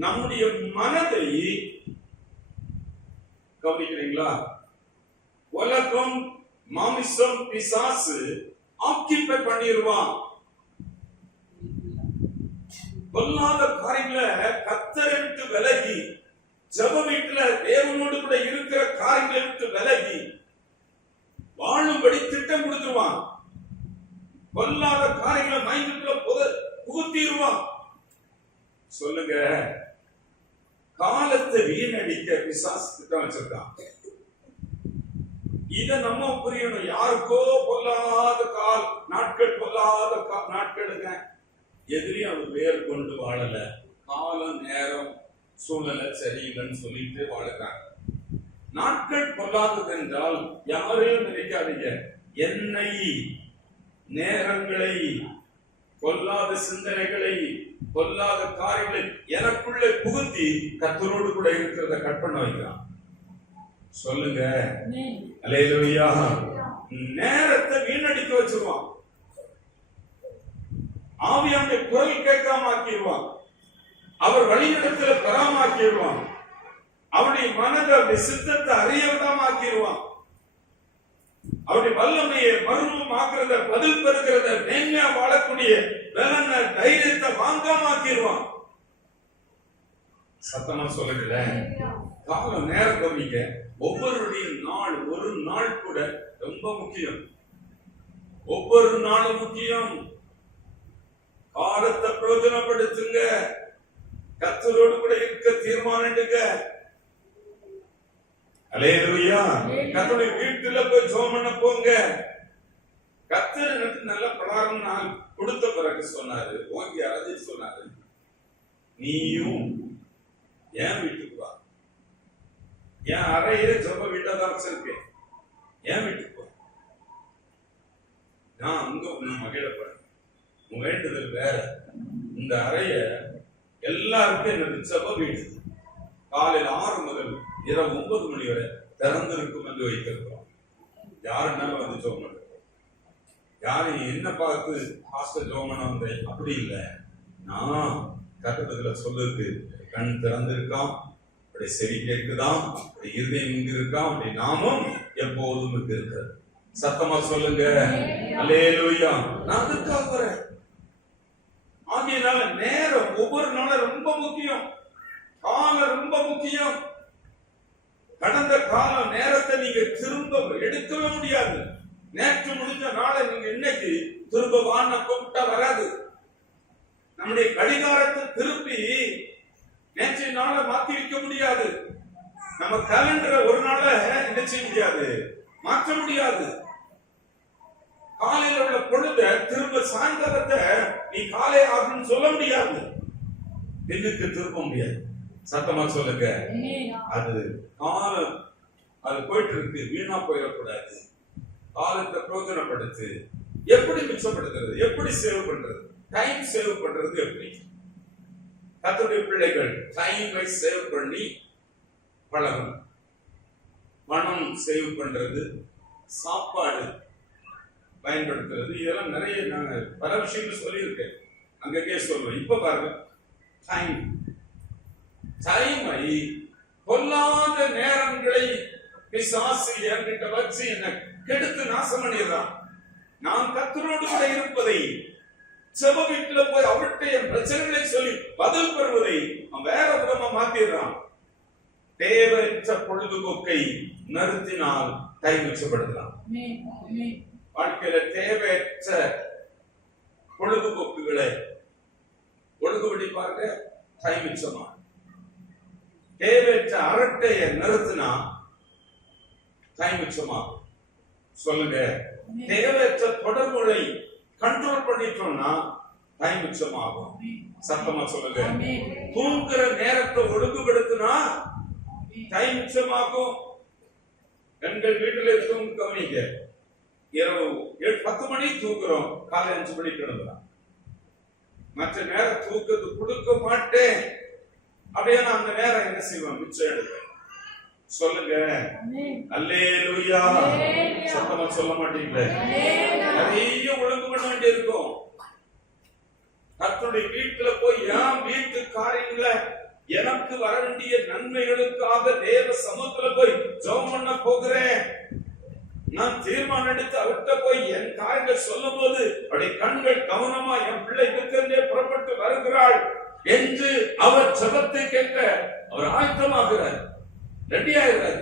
நம்முடைய மனதை கவனிக்கிறீங்களா? உலகம், மாமிசம், பிசாசு ஆக்கியபை பண்ணிடுவான். பொல்லாத காரியங்களை கர்த்தரை விட்டு விலகி, ஜெப வீட்டுல தேவனோடு கூட இருக்கிற காரியங்களை விட்டு விலகி வாழும்படி திட்டம் கொடுத்துருவான். பொல்லாத காரியங்களை மைண்டுக்குள்ள புகுத்திடுவான். சொல்லுங்க, காலத்தை வீணடிக்க பிசாசு திட்டம் வச்சிருக்கான். இத நம்ம புரியணும். யாருக்கோ பொல்லாத நாட்கள், பொல்லாத நாட்களுங்க, எதிரி அவர் வேர் கொண்டு வாழல, காலம் நேரம் சூழ்நிலை சரியில்லைன்னு சொல்லிட்டு வாழுறாங்க. நாட்கள் பொல்லாதது என்றால் யாரையும் நினைக்காதீங்க, என்னை, நேரங்களை, பொல்லாத சிந்தனைகளை, பொல்லாத காரியங்களை எனக்குள்ளே புகுத்தி கர்த்தரோடு கூட இருக்கிறத கட் பண்ண வைக்கிறான். சொல்லுங்க அல்லேலூயா. நேரத்தை வீணடிக்க வச்சிருவான். ஆவியானுடைய குரல் கேட்காம ஆக்கிடுவான். அவர் வழிநடத்தல பெறாமாக்கிடுவான். அவருடைய மனதை, அவருடைய சித்தத்தை அறிய விடாம ஆக்கிடுவான். அவருடைய வல்லமையை மறுரூபமாக்குறத, பதில் பெறுகிறத, மேன்மையா வாழக்கூடிய பலன, தைரியத்தை வாங்காம ஆக்கிடுவான். சத்தமா சொல்லுங்கள. காலம், நேரம் கவனிக்க. ஒவ்வொருடைய நாள், ஒரு நாள் கூட ரொம்ப முக்கியம். ஒவ்வொரு நாளும் முக்கியம். காலத்தை பிரயோஜனப்படுத்துங்க. கர்த்தரோடு கூட இருக்க தீர்மானம் எடுங்க. அல்லேலூயா. கர்த்தருடைய வீட்டுல போய் ஜெபம் பண்ண போங்க. கர்த்தர் எனக்கு நல்ல பிரகாரம் நாள் கொடுத்த பிறகு சொன்னாரு, ஓகே அது சொன்னாரு, நீயும் என் வீட்டுக்கு வா. என் அறையில ஜெப வீட்டை தான் வச்சிருக்கேன், என் வீட்டுக்கு வா. நான் அங்க உன்னை மகிழப்படுறேன். உன் வேண்டுதல் வேற. இந்த அறைய எல்லாருக்கும் என்னது ஜெப வீடு. காலையில் 6 முதல் இரவு 9 மணி வரை திறந்திருக்கும் என்று வைத்திருக்கிறோம். யாருன்னாலும் வந்து ஜெபம் பண்ணுறோம். யாரும் என்ன பார்த்து ஹாஸ்டல் ஜெபம் பண்ண வந்தேன் அப்படி இல்லை. நான் கட்டத்துல சொல்லுக்கு கண் திறந்திருக்கான், அப்படி செவி கேட்குதான், அப்படி இருதயம் இங்கு இருக்கான், அப்படி நாமும் எப்போதும் இங்கு இருக்கிறது. சத்தமா சொல்லுங்க அல்லேலூயா. நான் அதுக்காக வரேன். ஆகையினால நேரம் ஒவ்வொரு நாளும் ரொம்ப முக்கியம். காலம் ரொம்ப முக்கியம். கடந்த காலம் நேரத்தை நீங்க திரும்ப எடுக்கவே முடியாது. நேற்று முடிஞ்ச நாளை நீங்க இன்னைக்கு திரும்ப வாண்ண கூப்பிட்டா வராது. நம்முடைய கடிகாரத்தை திருப்பி நேற்றைய நாளை மாத்தி வைக்க முடியாது. நம்ம கேலண்டரை ஒரு நாள என்ன செய்ய முடியாது, மாற்ற முடியாது. காலையில உள்ள பொழுத திரும்ப சாயங்காலத்தை நீ காலை ஆகும்னு சொல்ல முடியாது. பின்னுக்கு திருப்ப முடியாது. சத்தமா சொல்லுங்க. அது காலம், அது போயிட்டு இருக்கு, வீணா போயிடக்கூடாது. காலத்தை பிரயோஜனப்படுத்து. எப்படி மிச்சப்படுத்துறது, எப்படி சேவ் பண்றது, டைம் சேவ் பண்றது எப்படி? கர்த்தருடைய பிள்ளைகள் டைமை சேவ் பண்ணி பழகணும். பணம் சேவ் பண்றது, சாப்பாடு பயன்படுத்துறது, இதெல்லாம் நிறைய நாங்க பல விஷயங்கள் சொல்லியிருக்கேன், அங்கங்கே சொல்றோம். இப்ப பாருங்க, டைமை, பொல்லாத நேரங்களை பிசாசு என்கிட்ட வச்சு என்ன கெடுத்து நாசம் பண்ணிடுறான். நான் கர்த்தரோடு கூட இருப்பதை, செப வீட்டுல போய் அவருடைய பிரச்சனைகளை சொல்லி பதில் பெறுவதை வேற விதமா மாத்திடுறான். தேவையற்ற பொழுதுபோக்கை நிறுத்தினால் டைம் மிச்சப்படுத்தலாம். வாழ்க்கையில தேவையற்ற பொழுதுபோக்குகளை ஒழுங்குபடி பார்க்க டைம் மிச்சமா. தேவையற்ற அரட்டைய நிறுத்தினா டைம் மிச்சமாகும். சொல்லுங்க. தேவையற்ற தொடர்புகளை கண்ட்ரோல் பண்ணிட்டோம்னா டைம் மிச்சமாகும். சத்தமா சொல்லுங்க. தூங்குற நேரத்தை ஒழுங்குபடுத்தினா டைம் மிச்சமாகும். பெண்கள் வீட்டுல இருக்கவங்க கவனிங்க, இரவு 10 மணி தூங்குறோம், காலை 5 மணிக்கு எழுந்துறோம். மற்ற நேரம் தூக்கத்து கொடுக்க மாட்டேன் அப்படியே நான் அந்த நேரம் என்ன செய்வேன்? மிச்சம் எடுப்பேன். சொல்லுங்க அல்லேலூயா. சத்தமா சொல்ல மாட்டீங்களே. நிறைய ஒழுங்கு பண்ண வேண்டி இருக்கும். கர்த்தருடைய வீட்டுல போய் என் வீட்டு காரியங்களை எனக்கு வர வேண்டிய நன்மைகளுக்காக தேவ சமூகத்துல போய் ஜெபம் பண்ண போகிறேன். நான் தீர்மானம் எடுத்து அவர்கிட்ட போய் என் காரியங்கள் சொல்லும் போது அவருடைய கண்கள் கவனமா என் பிள்ளை கிட்டே புறப்பட்டு வருகிறாள் என்று அவர் ஜெபத்தை கேட்க அவர் ஆயத்தமாகிறார், ரெடி ஆகிறார்.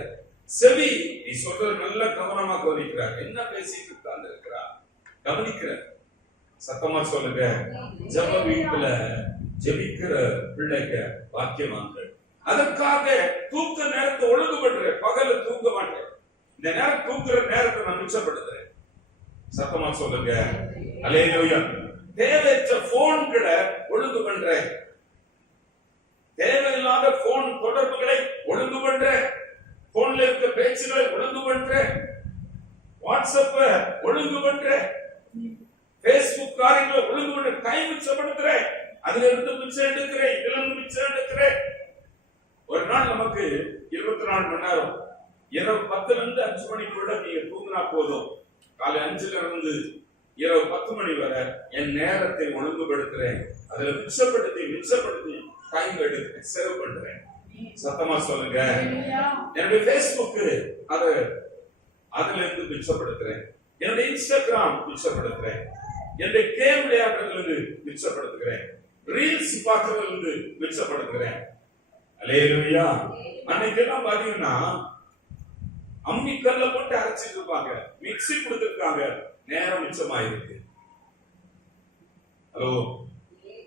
செவி நீ சொல்றது நல்ல கவனமா கவனிக்கிறார், என்ன பேசிட்டு உட்கார்ந்து இருக்கிறார் கவனிக்கிறார். சத்தமா சொல்லுங்க. ஜெப வீட்டுல ஜெபிக்கிற பிள்ளைங்க பாக்கியவான்கள். அதற்காக தூக்க நேரத்தை ஒழுங்கு பண்றேன். பகல தூங்க மாட்டேன், இந்த நேரம் தூக்குற நேரத்தை நான் மிச்சப்படுத்துறேன். சத்தமா சொல்லுங்க அல்லேலூயா. தேவையற்ற போன்களை ஒழுங்கு பண்றேன், தேவையில்லாத போன் தொடர்புகளை ஒழுங்கு பண்றேன், போன்ல இருக்க பேச்சுகளை ஒழுங்கு பண்றேன், வாட்ஸ்அப்ப ஒழுங்கு பண்றேன், பேஸ்புக் காரியங்களை ஒழுங்கு பண்றேன், டைம் மிச்சப்படுத்துறேன், அதுல இருந்து மிச்சம் எடுக்கிறேன், இதுல இருந்து மிச்சம் எடுக்கிறேன். ஒரு நாள் நமக்கு 24 மணி நேரம், இரவு 10ல இருந்து 5 மணிக்குள்ள நீங்க தூங்கினா போதும். காலை 5ல இருந்து இரவு 10 மணி வரை என் நேரத்தை ஒழுங்குபடுத்துறேன், அதுல மிச்சப்படுத்தி டைம் எடுத்து சேவ் பண்றேன். சத்தமா சொல்லுங்க. என்னுடைய பேஸ்புக் அதுல இருந்து மிச்சப்படுத்துறேன், என்னுடைய இன்ஸ்டாகிராம் மிச்சப்படுத்துறேன், என்னுடைய கேம் விளையாடுறதுல இருந்து மிச்சப்படுத்துகிறேன், ரீல்ஸ் பார்க்கறதுல இருந்து மிச்சப்படுத்துகிறேன். அல்லேலூயா. அன்னைக்கு எல்லாம் பாத்தீங்கன்னா அம்மிக்கல்ல போட்டு அரைச்சிட்டு இருப்பாங்க, மிக்ஸி கொடுத்திருக்காங்க, நேரம் மிச்சமாயிருக்கு. ஹலோ,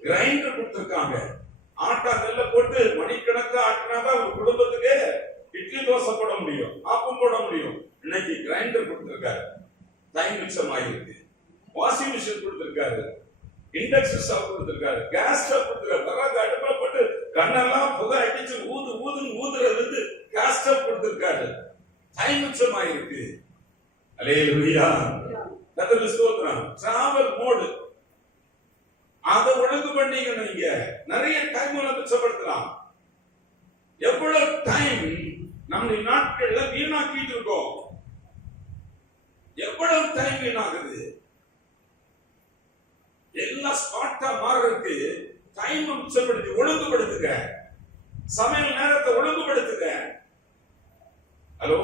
கிரைண்டர் கொடுத்திருக்காங்க, ஆட்டா நெல்ல போட்டு மணிக்கணக்கா ஆட்டினாதான் ஒரு குடும்பத்துக்கு இட்லி தோசை போட முடியும், ஆப்பம் போட முடியும். இன்னைக்கு கிரைண்டர் கொடுத்திருக்காரு, டைம் மிச்சமாயிருக்கு. வாஷிங் மிஷின் கொடுத்திருக்காரு, இண்டக்ஷன் ஸ்டவ் கொடுத்திருக்காரு, கேஸ் ஸ்டவ் கொடுத்திருக்காரு. விறகு அடுப்புல போட்டு கண்ணெல்லாம் புகை அடிச்சு ஊதுறது கேஸ் ஸ்டவ் கொடுத்திருக்காரு, டைம் மிச்சமாயிருக்கு. அல்லேலூயா. கர்த்தருக்கு ஸ்தோத்திரம். டிராவல் மோட் அதை ஒழுங்கு பண்ணீங்க, நீங்க நிறைய டைம் மிச்சப்படுத்தலாம். எவ்வளவு டைம் நம்ம நாட்கள்ல வீணாக்கிட்டு இருக்கோம், எவ்வளவு டைம் வீணாகுது. எல்லாம் ஸ்மார்ட்டா மாறுறதுக்கு டைம் மிச்சப்படுத்தி ஒழுங்குபடுத்துங்க, சமையல் நேரத்தை ஒழுங்குபடுத்துங்க. ஹலோ,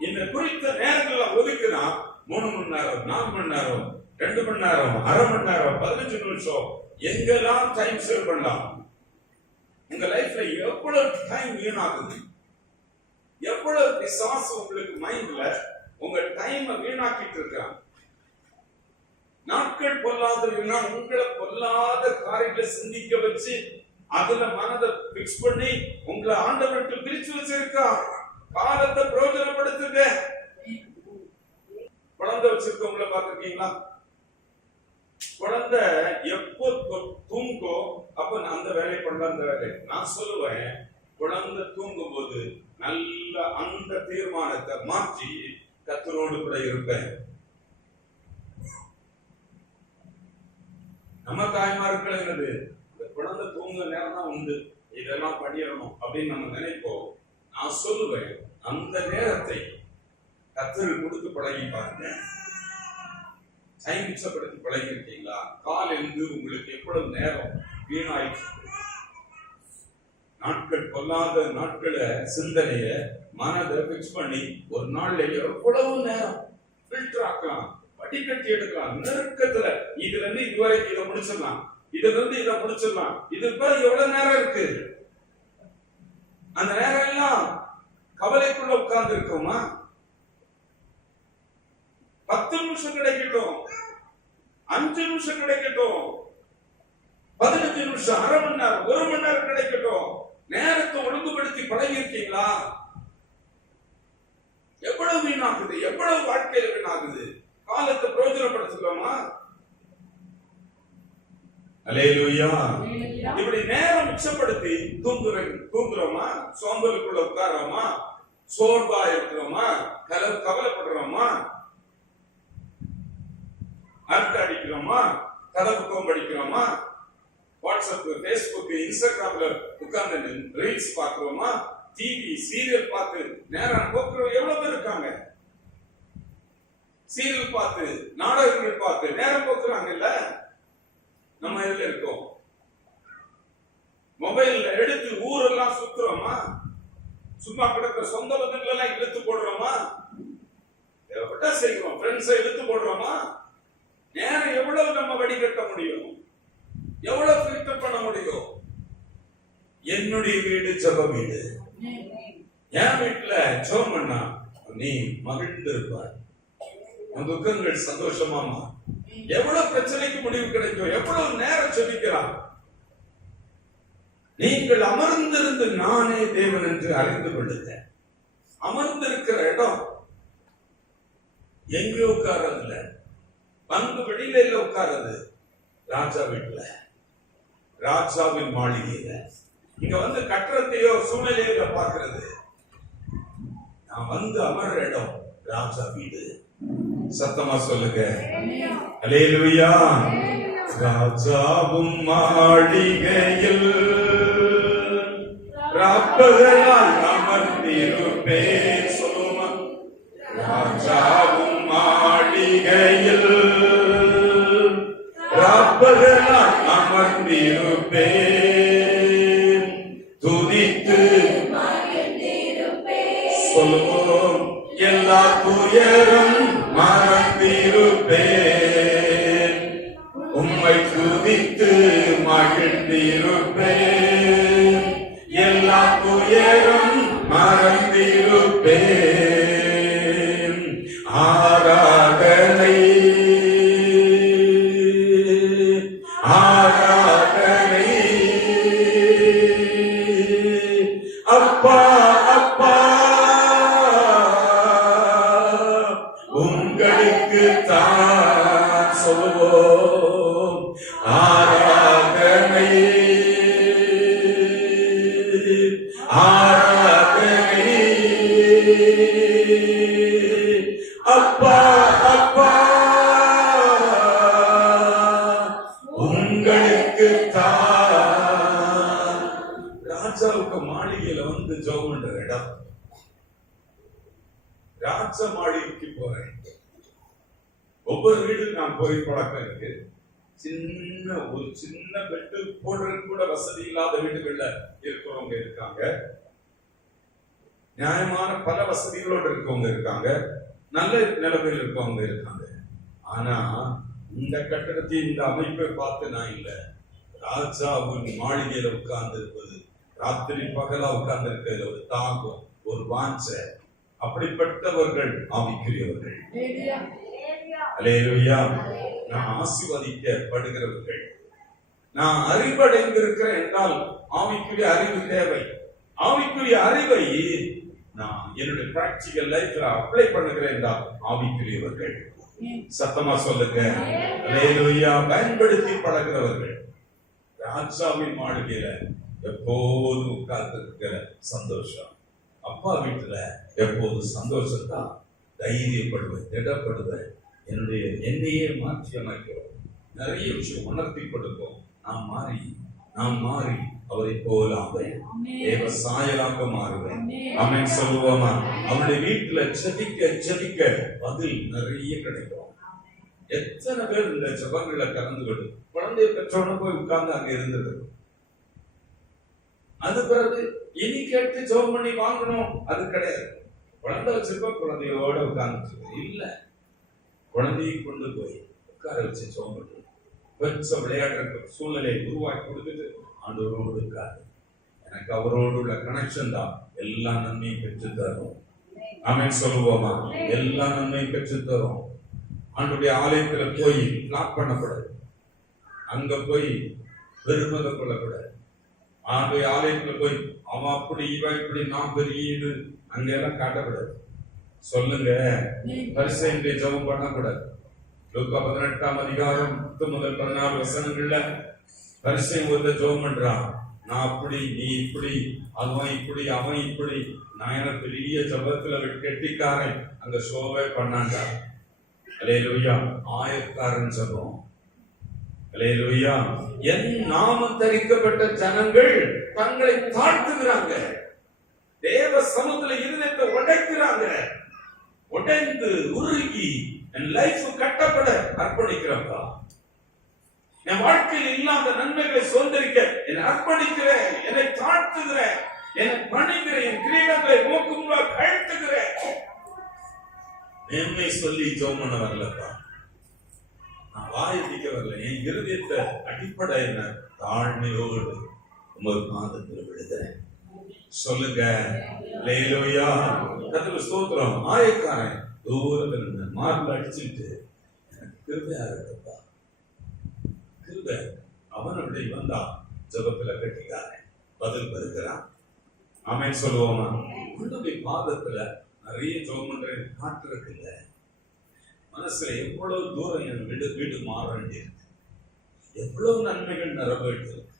இந்த குறித்த நேரங்கள்ல ஒதுக்குனா 3 மணி நேரம், 4 மணி நேரம், 2 மணி நேரம், அரை மணி நேரம், 15 நிமிஷம், எங்கெல்லாம் டைம் சேவ் பண்ணலாம். உங்க லைஃப்ல எவ்வளவு டைம் வீணாகுது, எவ்வளவு பிசாசு உங்களுக்கு மைண்ட்ல உங்க டைம் வீணாக்கிட்டு இருக்காங்க. நாட்கள் பொல்லாதவனா உங்களை பொல்லாத காரியங்களை சிந்திக்க வச்சு அதுல மனதை பிக்ஸ் பண்ணி உங்களை ஆண்டவருக்கு பிரிச்சு வச்சிருக்கா. காலத்தை பிரயோஜனப்படுத்துங்க. குழந்தை வச்சிருக்கவங்கள பாத்திருக்கீங்களா? குழந்தை எப்போ தூங்கோ அப்ப அந்த வேலையை பண்ண, அந்த வேலை நான் சொல்லுவேன். குழந்தை தூங்கும் போது நல்ல அந்த தீர்மானத்தை மாற்றி கர்த்தரோடு கூட இருப்பேன். நம்ம தாய்மார்கள் என்னது, இந்த குழந்தை தூங்குற நேரம் தான் உண்டு, இதெல்லாம் பண்ணிடணும் அப்படின்னு நம்ம நினைப்போம். நான் சொல்லுவேன், அந்த நேரத்தை கர்த்தருக்கு கொடுத்து பழகி பாருங்க. டைம் மிச்சப்படுத்தி பழகி இருக்கீங்களா? காலையிலிருந்து உங்களுக்கு எவ்வளவு நேரம் வீணாயிட்டு, நாட்கள் பொல்லாத நாட்களை சிந்தனைய மனதை பிக்ஸ் பண்ணி ஒரு நாள்ல எவ்வளவு நேரம் ஃபில்டர் ஆக்கலாம், வடிகட்டி எடுக்கலாம். நெருக்கத்துல இதுல இருந்து இதுவரைக்கும் இதை முடிச்சிடலாம், இதுல இருந்து இதை முடிச்சிடலாம், இதுக்கு எவ்வளவு நேரம் இருக்கு. அந்த நேரம் எல்லாம் கவலைக்குள்ள உட்கார்ந்து இருக்கோமா? 10 நிமிஷம் கிடைக்கட்டும், 5 நிமிஷம் கிடைக்கட்டும், 15 நிமிஷம், அரை மணி நேரம், 1 மணி நேரம் கிடைக்கட்டும். நேரத்தை ஒழுங்குபடுத்தி பழகி இருக்கீங்களா? எவ்வளவு வீணாகுது, எவ்வளவு வாழ்க்கையில வீணாகுது. காலத்தை பிரயோஜனப்படுத்துகிறோமா? அல்லேலூயா. இப்படி நேரம் மிச்சப்படுத்தி தூங்குறோமா, சோம்பலுக்குள்ள உட்காரோமா, சோர்வா இருக்கிறோமா, கவலைப்படுறோமா, அரட்டை அடிக்கிறோமா, கதை புத்தகம் படிக்கிறோமா, வாட்ஸ்அப், பேஸ்புக், இன்ஸ்டாகிராம்ல உட்கார்ந்து ரீல்ஸ் பார்க்கிறோமா, டிவி சீரியல் பார்த்து நேரம் போக்குறோம். எவ்வளவு பேர் இருக்காங்க சீரியல் பார்த்து நாடகங்கள் பார்த்து நேரம் போக்குறாங்கல்ல. நம்ம இதுல இருக்கோம். மொபைல்ல எடுத்து ஊரெல்லாம் சுத்துறோமா, சும்மா கிடக்கிற சொந்த பந்தங்கள் எல்லாம் இழுத்து போடுறோமா, தேவைப்பட்டா செய்கிறோம், ஃப்ரெண்ட்ஸை இழுத்து போடுறோமா. நேரம் எவ்வளவு நம்ம வடிகட்ட முடியும், எவ்வளவு ஃபில்டர் பண்ண முடியும்? என்னுடைய வீடு ஜெப வீடு. என் வீட்டுல ஜெபம் பண்ணா நீ மகிழ்ந்து இருப்பாய், உன் துக்கங்கள் சந்தோஷமாமா. எவ்வளவு பிரச்சனைக்கு முடிவு கிடைக்கும், எவ்வளவு நேரம் ஜெபிக்கிறான். நீங்கள் அமர்ந்திருந்து நானே தேவன் என்று அறிந்து கொள்ளுங்க. அமர்ந்திருக்கிற இடம் எங்க உட்கார்றதுல, பங்கு வெளியில உட்கார்றது ராஜா வீட்டுல, ராஜாவின் மாளிகையில. இங்க வந்து கட்டடத்தையோ சூழ்நிலையில பார்க்கிறது. நான் வந்து அமர்ற இடம் ராஜா வீடு. சத்தமா சொல்லுங்க அல்லேலூயா. ராஜாவும் மாளிகையில் ராப்பகலாய் அமர்ந்திருப்பேன். சொல்லுமா, ராஜாவும் மாளிகையில் ராப்பகலாய் அமர்ந்திருப்பேன். துதித்து சொல்லுவோம், எல்லா துயரும் மறந்திருப்பேன். உம்மை துதித்து மகிழ்ந்திருப்பேன். எல்லா துயரும் மறந்திருப்பேன். ஆராதனை ஆராதனை அப்பா அப்பா உங்களுக்கு தான் சொல்லுவோம். ஆராதனை ஆராதனை அப்பா அப்பா உங்களுக்கு தான். ராஜாவுக்கு மாளிகையில வந்து ஜெபம் பண்ற இடம். ராஜ மாளிகைக்கு போறேன். ஒவ்வொரு வீடும் நான் போய் பழக்கம் இருக்கு. ஒரு சின்ன பெட்டு போடுறது கூட வசதி இல்லாத வீடுகள்ல இருக்கிறவங்க இருக்காங்க. நியாயமான பல வசதிகளோடு இருக்கவங்க இருக்காங்க. நல்ல நிலைமையில் இருக்கவங்க இருக்காங்க. ஆனா இந்த கட்டடத்தை, இந்த அமைப்பை பார்த்து நான் இல்ல, ராஜாவின் மாளிகையில உட்கார்ந்து இருப்பது, ராத்திரி பகலா உட்கார்ந்து இருக்கிறது ஒரு தாகம், ஒரு வாஞ்சை. அப்படிப்பட்டவர்கள் ஆவிக்குரியவர்கள். அல்லேலூயா. நான் ஆசீர்வதிக்கப்படுகிறவர்கள். நான் அறிவடைந்திருக்கிறேன் என்றால் ஆவிக்குரிய அறிவு தேவை. ஆவிக்குரிய அறிவை நான் என்னுடைய பிராக்டிகல் லைஃப்ல அப்ளை பண்ணுகிறேன் என்றால் ஆவிக்குரியவர்கள். சத்தமா சொல்லுங்க அல்லேலூயா. பயன்படுத்தி பழகிறவர்கள். ராஜாவின் மாளிகையில எப்போது உட்கார்ந்து இருக்கிற சந்தோஷம். அப்பா வீட்டுல எப்போது சந்தோஷம் தான். தைரியப்படுவேன், திடப்படுவேன். என்னையே மாற்றி அமைக்கிறோம். நிறைய விஷயம் உணர்த்தி கொடுக்கும். நாம் மாறி அவரை போல ஆவேன். தேவ சாயலாக மாறுவேன். ஆமென் சொல்லுவோமா? அவருடைய வீட்டுல ஜெபிக்க ஜெபிக்க பதில் நிறைய கிடைக்கும். எத்தனை பேர் இந்த ஜெபங்களை கலந்து கொண்டு குழந்தைய பெற்றோட போய் உட்கார்ந்து அங்க இருந்தது. அது பிறகு இனி கேட்டு ஜெபம் பண்ணி வாங்கணும் அது கிடையாது. குழந்தை வச்சிருப்ப குழந்தையோட உட்கார்ந்து இல்ல, குழந்தையை கொண்டு போய் உட்கார வச்சு ஜெபம் பண்ணி பெற்ற விளையாடுற சூழ்நிலையை உருவாக்கி கொடுத்துட்டு ஆண்டவரோடு இருக்காரு. எனக்கு அவரோடு உள்ள கனெக்ஷன் தான் எல்லா நன்மையும் பெற்று தரும். ஆமென் சொல்லுவோமா? எல்லா நன்மையும் பெற்று தரும். ஆண்டுடைய ஆலயத்துல போய் பிளாக் பண்ணக்கூடாது. அங்க போய் பெருமதை கொள்ளக்கூடாது. ஆண்டுடைய ஆலயத்துல போய் அவன் அப்படி இவன் இப்படி நான் பெரிய அங்க எல்லாம் காட்டக்கூடாது. சொல்லுங்க, பரிசையின்றி ஜெபம் பண்ணக்கூடாது. லூக்கா 18 அதிகாரம் 10 முதல் 14 வசனங்கள்ல பரிசையும் ஒருத்த ஜோம் பண்றான், நான் அப்படி நீ இப்படி, அவன் இப்படி அவன் இப்படி. நான் எனக்கு பெரிய ஜபத்துல கெட்டிக்காரன், அங்க ஷோவே பண்ணாண்டா. அல்லேலூயா. ஆயக்காரன் ஜபம். அல்லேலூயா. என் நாமம் தரிக்கப்பட்ட ஜனங்கள் தங்களை தாழ்த்துகிறாங்க, தேவ சமூகத்துல இருதயத்தை உடைக்கிறாங்க, உடைந்து உருகி என் லைஃப் கட்டப்பட அர்ப்பணிக்கிறப்பா. என் வாழ்க்கையில் இல்லாத நன்மைகளை சுதந்திரிக்க என்னை அர்ப்பணிக்கிறேன், என்னை தாழ்த்துகிறேன், என்னை பணிக்கிறேன், என் கிரீடங்களை உமக்கு முன்பாக கழட்டுகிறேன். மேன்மை சொல்லி ஜெபம் பண்ண வரலப்பா, நான் வாயடிக்க வரல. என் இருதயத்தை அடிப்படை என்ன, தாழ்மையோடு உமது பாதத்தில் விழுகிறேன். சொல்லுங்க. அல்லேலூயா. கர்த்தருக்கு ஸ்தோத்திரம். ஆயக்காரன் தூரத்துல நின்று மார்பில் அடிச்சுட்டு, எனக்கு கிருபையா இருக்கப்பா, கிருபை. அவன் அப்படி வந்தா ஜபத்துல கட்டிக்காரன் பதில் பெறுகிறான். ஆமென் சொல்லுவோமா? உன்னுடைய பாதத்துல நிறைய ஜெபம் பண்றேன் காட்டுறதுக்கு இல்ல, மனசுல எவ்வளவு தூரம் என் வீடு மாற வேண்டியிருக்கு, எவ்வளவு நன்மைகள் நிரம்ப வேண்டியிருக்கு,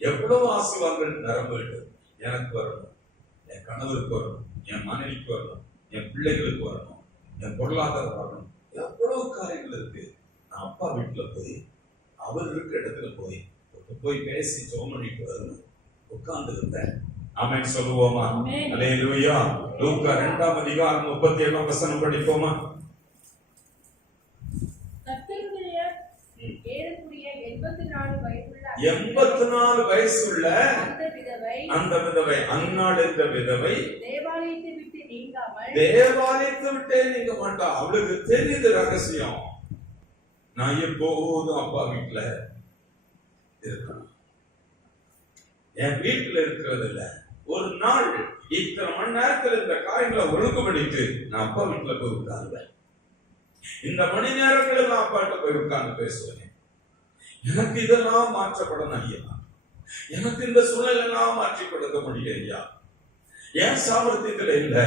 எவ்வளவு ஆசீர்வாதங்கள் நிரம்ப வேண்டும். எனக்கு வரணும், என் கணவருக்கு வரணும், என் மனைவிக்கு வரணும், என் பிள்ளைகளுக்கு வரணும், என் பொருளாதாரம் வரணும், எவ்வளவு காரியங்கள் இருக்கு. நான் அப்பா வீட்டுல போய் அவர் இருக்கிற இடத்துல போய் பேசி ஜெபம் பண்ணிட்டு வரணும். உட்கார்ந்து இருந்தேன். ஆமென் சொல்லுவோமா? அல்லேலூயா. லூக்கா 2ஆம் அதிகாரம் 37ஆம் வசனம் படிப்போமா? கர்த்தருடைய ஏறக்குறைய 84 வயசுள்ள அந்த விதவை அன்னாள் என்ற விதவை தேவாலயத்தை விட்டு நீங்காமல், தேவாலயத்தை விட்டே நீங்க மாட்டா. அவளுக்கு தெரியுது ரகசியம், நான் எப்போதும் அப்பா வீட்டுல இருக்கணும், என் வீட்டுல இருக்கிறது இல்ல. ஒரு நாள் இத்தனை மணி நேரத்துல இந்த காரியங்களை ஒழுங்குபடிட்டு நான் அப்பா வீட்டுல போய் உட்காருவேன். இந்த மணி நேரங்களில் நான் அப்பாட்ட போய் உட்கார்ந்து பேசுவேன். எனக்கு இதெல்லாம் மாற்றப்படணும் ஐயா, எனக்கு இந்த சூழலெல்லாம் மாற்றி கொடுக்க முடியும் ஐயா. என் சாமர்த்தியத்துல இல்ல,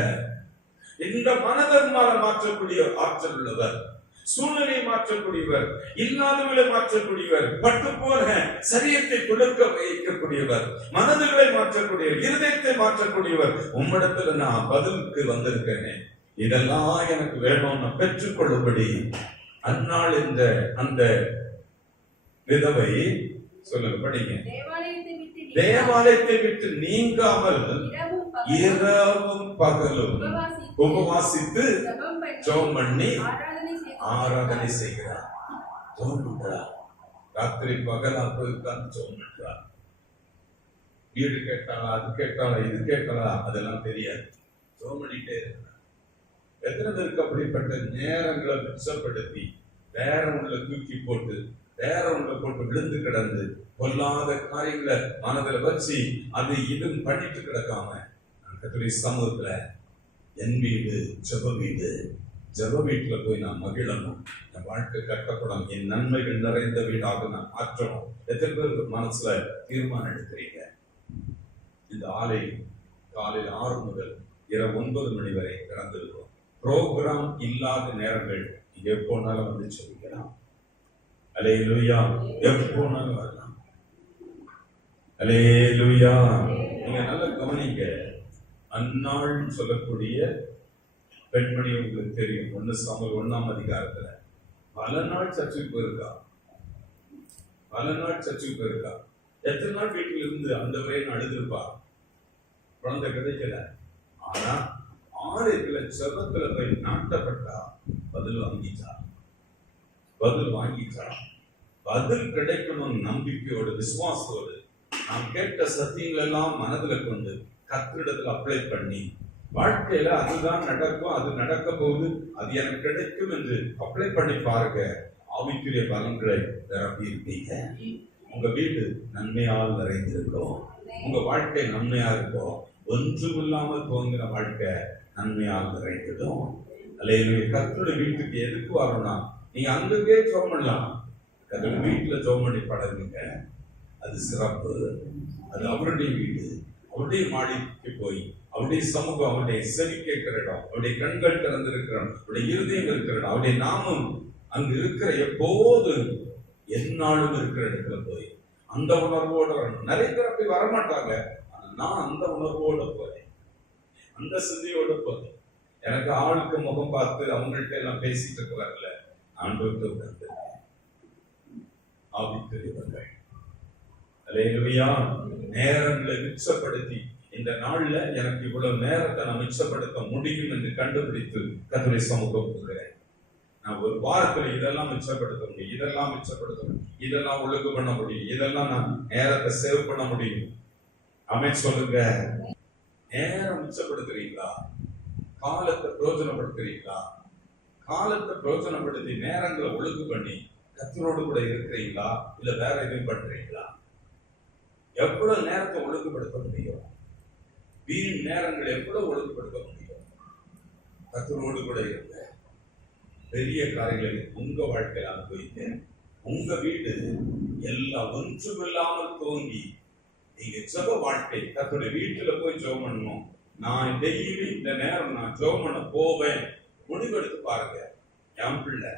இந்த மனதன்மால மாற்றக்கூடிய ஆற்றல் உள்ளவர், சூழ்நிலையை மாற்றக்கூடியவர், இல்லாதவர்களை மாற்றக்கூடியவர், பட்டு போன சரீரத்தை கொடுக்க வைக்கக்கூடியவர், மனதுகளை மாற்றக்கூடியவர், இருதயத்தை மாற்றக்கூடியவர். உம்மிடத்துல நான் பதிலுக்கு வந்திருக்கேனே, இதெல்லாம் எனக்கு வேணும், நான் பெற்றுக்கொள்ளும்படி அந்நாள் இந்த அந்த விதவை சொல்லுங்க, படிங்க. தேவாலயத்தை விட்டு நீங்காமல் இரவும் பகலும் உபவாசித்து ஜெபம் பண்ணி ஆராதனை செய்கிறார். ஜெபம் பண்றார், ராத்திரி பகலா போய் உட்கார்ந்து ஜெபம் பண்றார். வீடு கேட்டாளா, அது கேட்டாளா, இது கேட்டாளா, அதெல்லாம் தெரியாது, ஜெபம் பண்ணிட்டே இருக்கிறார். எத்தனை பேருக்கு அப்படிப்பட்ட நேரங்களை மிச்சப்படுத்தி வேற உள்ள தூக்கி போட்டு வேற உள்ள போட்டு விழுந்து கிடந்து பொல்லாத காரியங்களை மனதில் வச்சு அது இதுவும் பண்ணிட்டு கிடக்காம கர்த்தருடைய சமூகத்துல என் வீடு ஜெப வீடு, ஜெப வீட்டுல போய் நான் மகிழணும், என் வாழ்க்கை கட்டப்படணும், என் நன்மைகள் நிறைந்த வீடாக நான் மாற்றணும். எத்தனை பேருக்கு மனசுல தீர்மானம் எடுக்கிறீங்க? இந்த ஆலை காலையில் 6 முதல் இரவு 9 மணி வரை திறந்திருக்கும். ப்ரோக்ராம் இல்லாத நேரங்கள் நீங்க எப்போனாலும் வந்து சொல்லிக்கலாம். அல்லேலூயா. எப்போனாலும் வரலாம். அல்லேலூயா. நீங்க நல்லா கவனிங்க. அந்நாள் சொல்லக்கூடிய பெண்மணி உங்களுக்கு தெரியும், 1 சாமுவேல் 1ஆம் அதிகாரத்துல பல நாள் சர்ச்சுக்கு போயிருக்கா, பல நாள் சர்ச்சுக்கு போயிருக்கா. எத்தனை நாள் வீட்டில் இருந்து அந்த வரையை அழுதுருப்பா, குழந்தை கிடைக்கல. ஆனா ஆலயத்துல செபத்துல போய் நாட்டப்பட்டா பதில் வாங்கிச்சா, பதில் வாங்கிச்சா. பதில் கிடைக்கணும் நம்பிக்கையோடு விசுவாசத்தோடு நாம் கேட்ட சத்தியங்கள் எல்லாம் மனதுல கொண்டு கர்த்தரிடத்துல அப்ளை பண்ணி வாழ்க்கையில அதுதான் நடக்கும், அது நடக்க போகுது, அது எனக்கு கிடைக்கும் என்று அப்ளை பண்ணி பாருங்க. ஆவிக்குரிய பலன்களை நிரப்பி இருப்பீங்க. உங்க வீடு நன்மையால் நிறைந்திருக்கும், உங்க வாழ்க்கை நன்மையா இருக்கும். ஒன்றுமில்லாமல் துவங்கின வாழ்க்கை நன்மையால் நிறைந்திடும். அல்லேலூயா. கர்த்தருடைய வீட்டுக்கு எதுக்கு வரணும்னா நீங்க அங்கங்கே ஜெபம் பண்ணலாம், கர்த்தருடைய வீட்டுல ஜெபம் பண்ணி பழகுங்க. அது சிறப்பு, அது அவருடைய வீடு, அவருடைய மாடிக்கு போய் அவருடைய சமூகம், அவருடைய செவி கேட்கிற இடம், அவருடைய கண்கள் திறந்திருக்கிற இடம், அவருடைய இருதயம் இருக்கிற இடம், அவருடைய நாமம் அங்கு இருக்கிற எப்போது எந்நாளும் இருக்கிற இடத்துல போய் அந்த உணர்வோடு வரணும். நிறைய பேர் அப்படி வரமாட்டாங்க. ஆனா நான் அந்த உணர்வோடு போறேன், அந்த சிந்தையோடு போறேன். எனக்கு ஆளுக்கு முகம் பார்த்து அவங்கள்ட்ட எல்லாம் பேசிட்டு இருக்க வரல. ஆண்டவருக்கு உட்கார்ந்து ஆவிக்குரியவர்கள் அல்லேலூயா. நேரங்களை மிச்சப்படுத்தி இந்த நாள்ல எனக்கு இவ்வளவு நேரத்தை நான் மிச்சப்படுத்த முடியும் என்று கண்டுபிடித்து கர்த்தருடைய சமூகம் போகிறேன். நான் ஒரு வாரத்துல இதெல்லாம் மிச்சப்படுத்த முடியும், இதெல்லாம் மிச்சப்படுத்த முடியும், இதெல்லாம் ஒழுங்கு பண்ண முடியும், இதெல்லாம் நான் நேரத்தை சேவ் பண்ண முடியும். ஆமென் சொல்லுங்க. நேரம் மிச்சப்படுத்துறீங்களா? காலத்தை பிரயோஜனப்படுத்துறீங்களா? காலத்தை பிரயோஜனப்படுத்தி நேரங்களை ஒழுங்கு பண்ணி கர்த்தரோடு கூட இருக்கிறீங்களா? இல்ல வேற எதுவும் பண்றீங்களா? எவ்வளவு நேரத்தை ஒழுங்குபடுத்த முடியும்? வீண் நேரங்களை எவ்வளவு ஒழுங்குபடுத்த முடியும்? கர்த்தரோடு கூட இருங்க. பெரிய காரியங்களை உங்க வாழ்க்கையில் அனுபவிங்க. உங்க வீடு எல்லாம் ஒன்றுமில்லாமல் துவங்கி நீங்க ஜெப வாழ்க்கை, கர்த்தருடைய வீட்டுல போய் ஜெபம் பண்ணணும். நான் டெய்லி இந்த நேரம் நான் ஜெபம் பண்ண போவேன் முடிவெடுத்து பாருங்க. என் பிள்ளை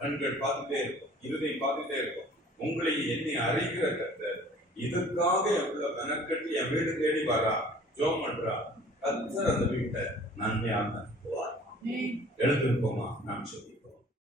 கண்கள் பார்த்துட்டே இருக்கும், இருதயம் பார்த்துட்டே இருக்கும். உங்களை என்னை அறிகிற கர்த்தர் இதுக்காக எவ்வளவு மெனக்கட்டு என் வீடு தேடி வரா, ஜெபம் பண்றா. கர்த்தர் அந்த வீட்டை நன்மையாக நடத்துவார். எழுந்திருப்போமா? நான் சொல்லி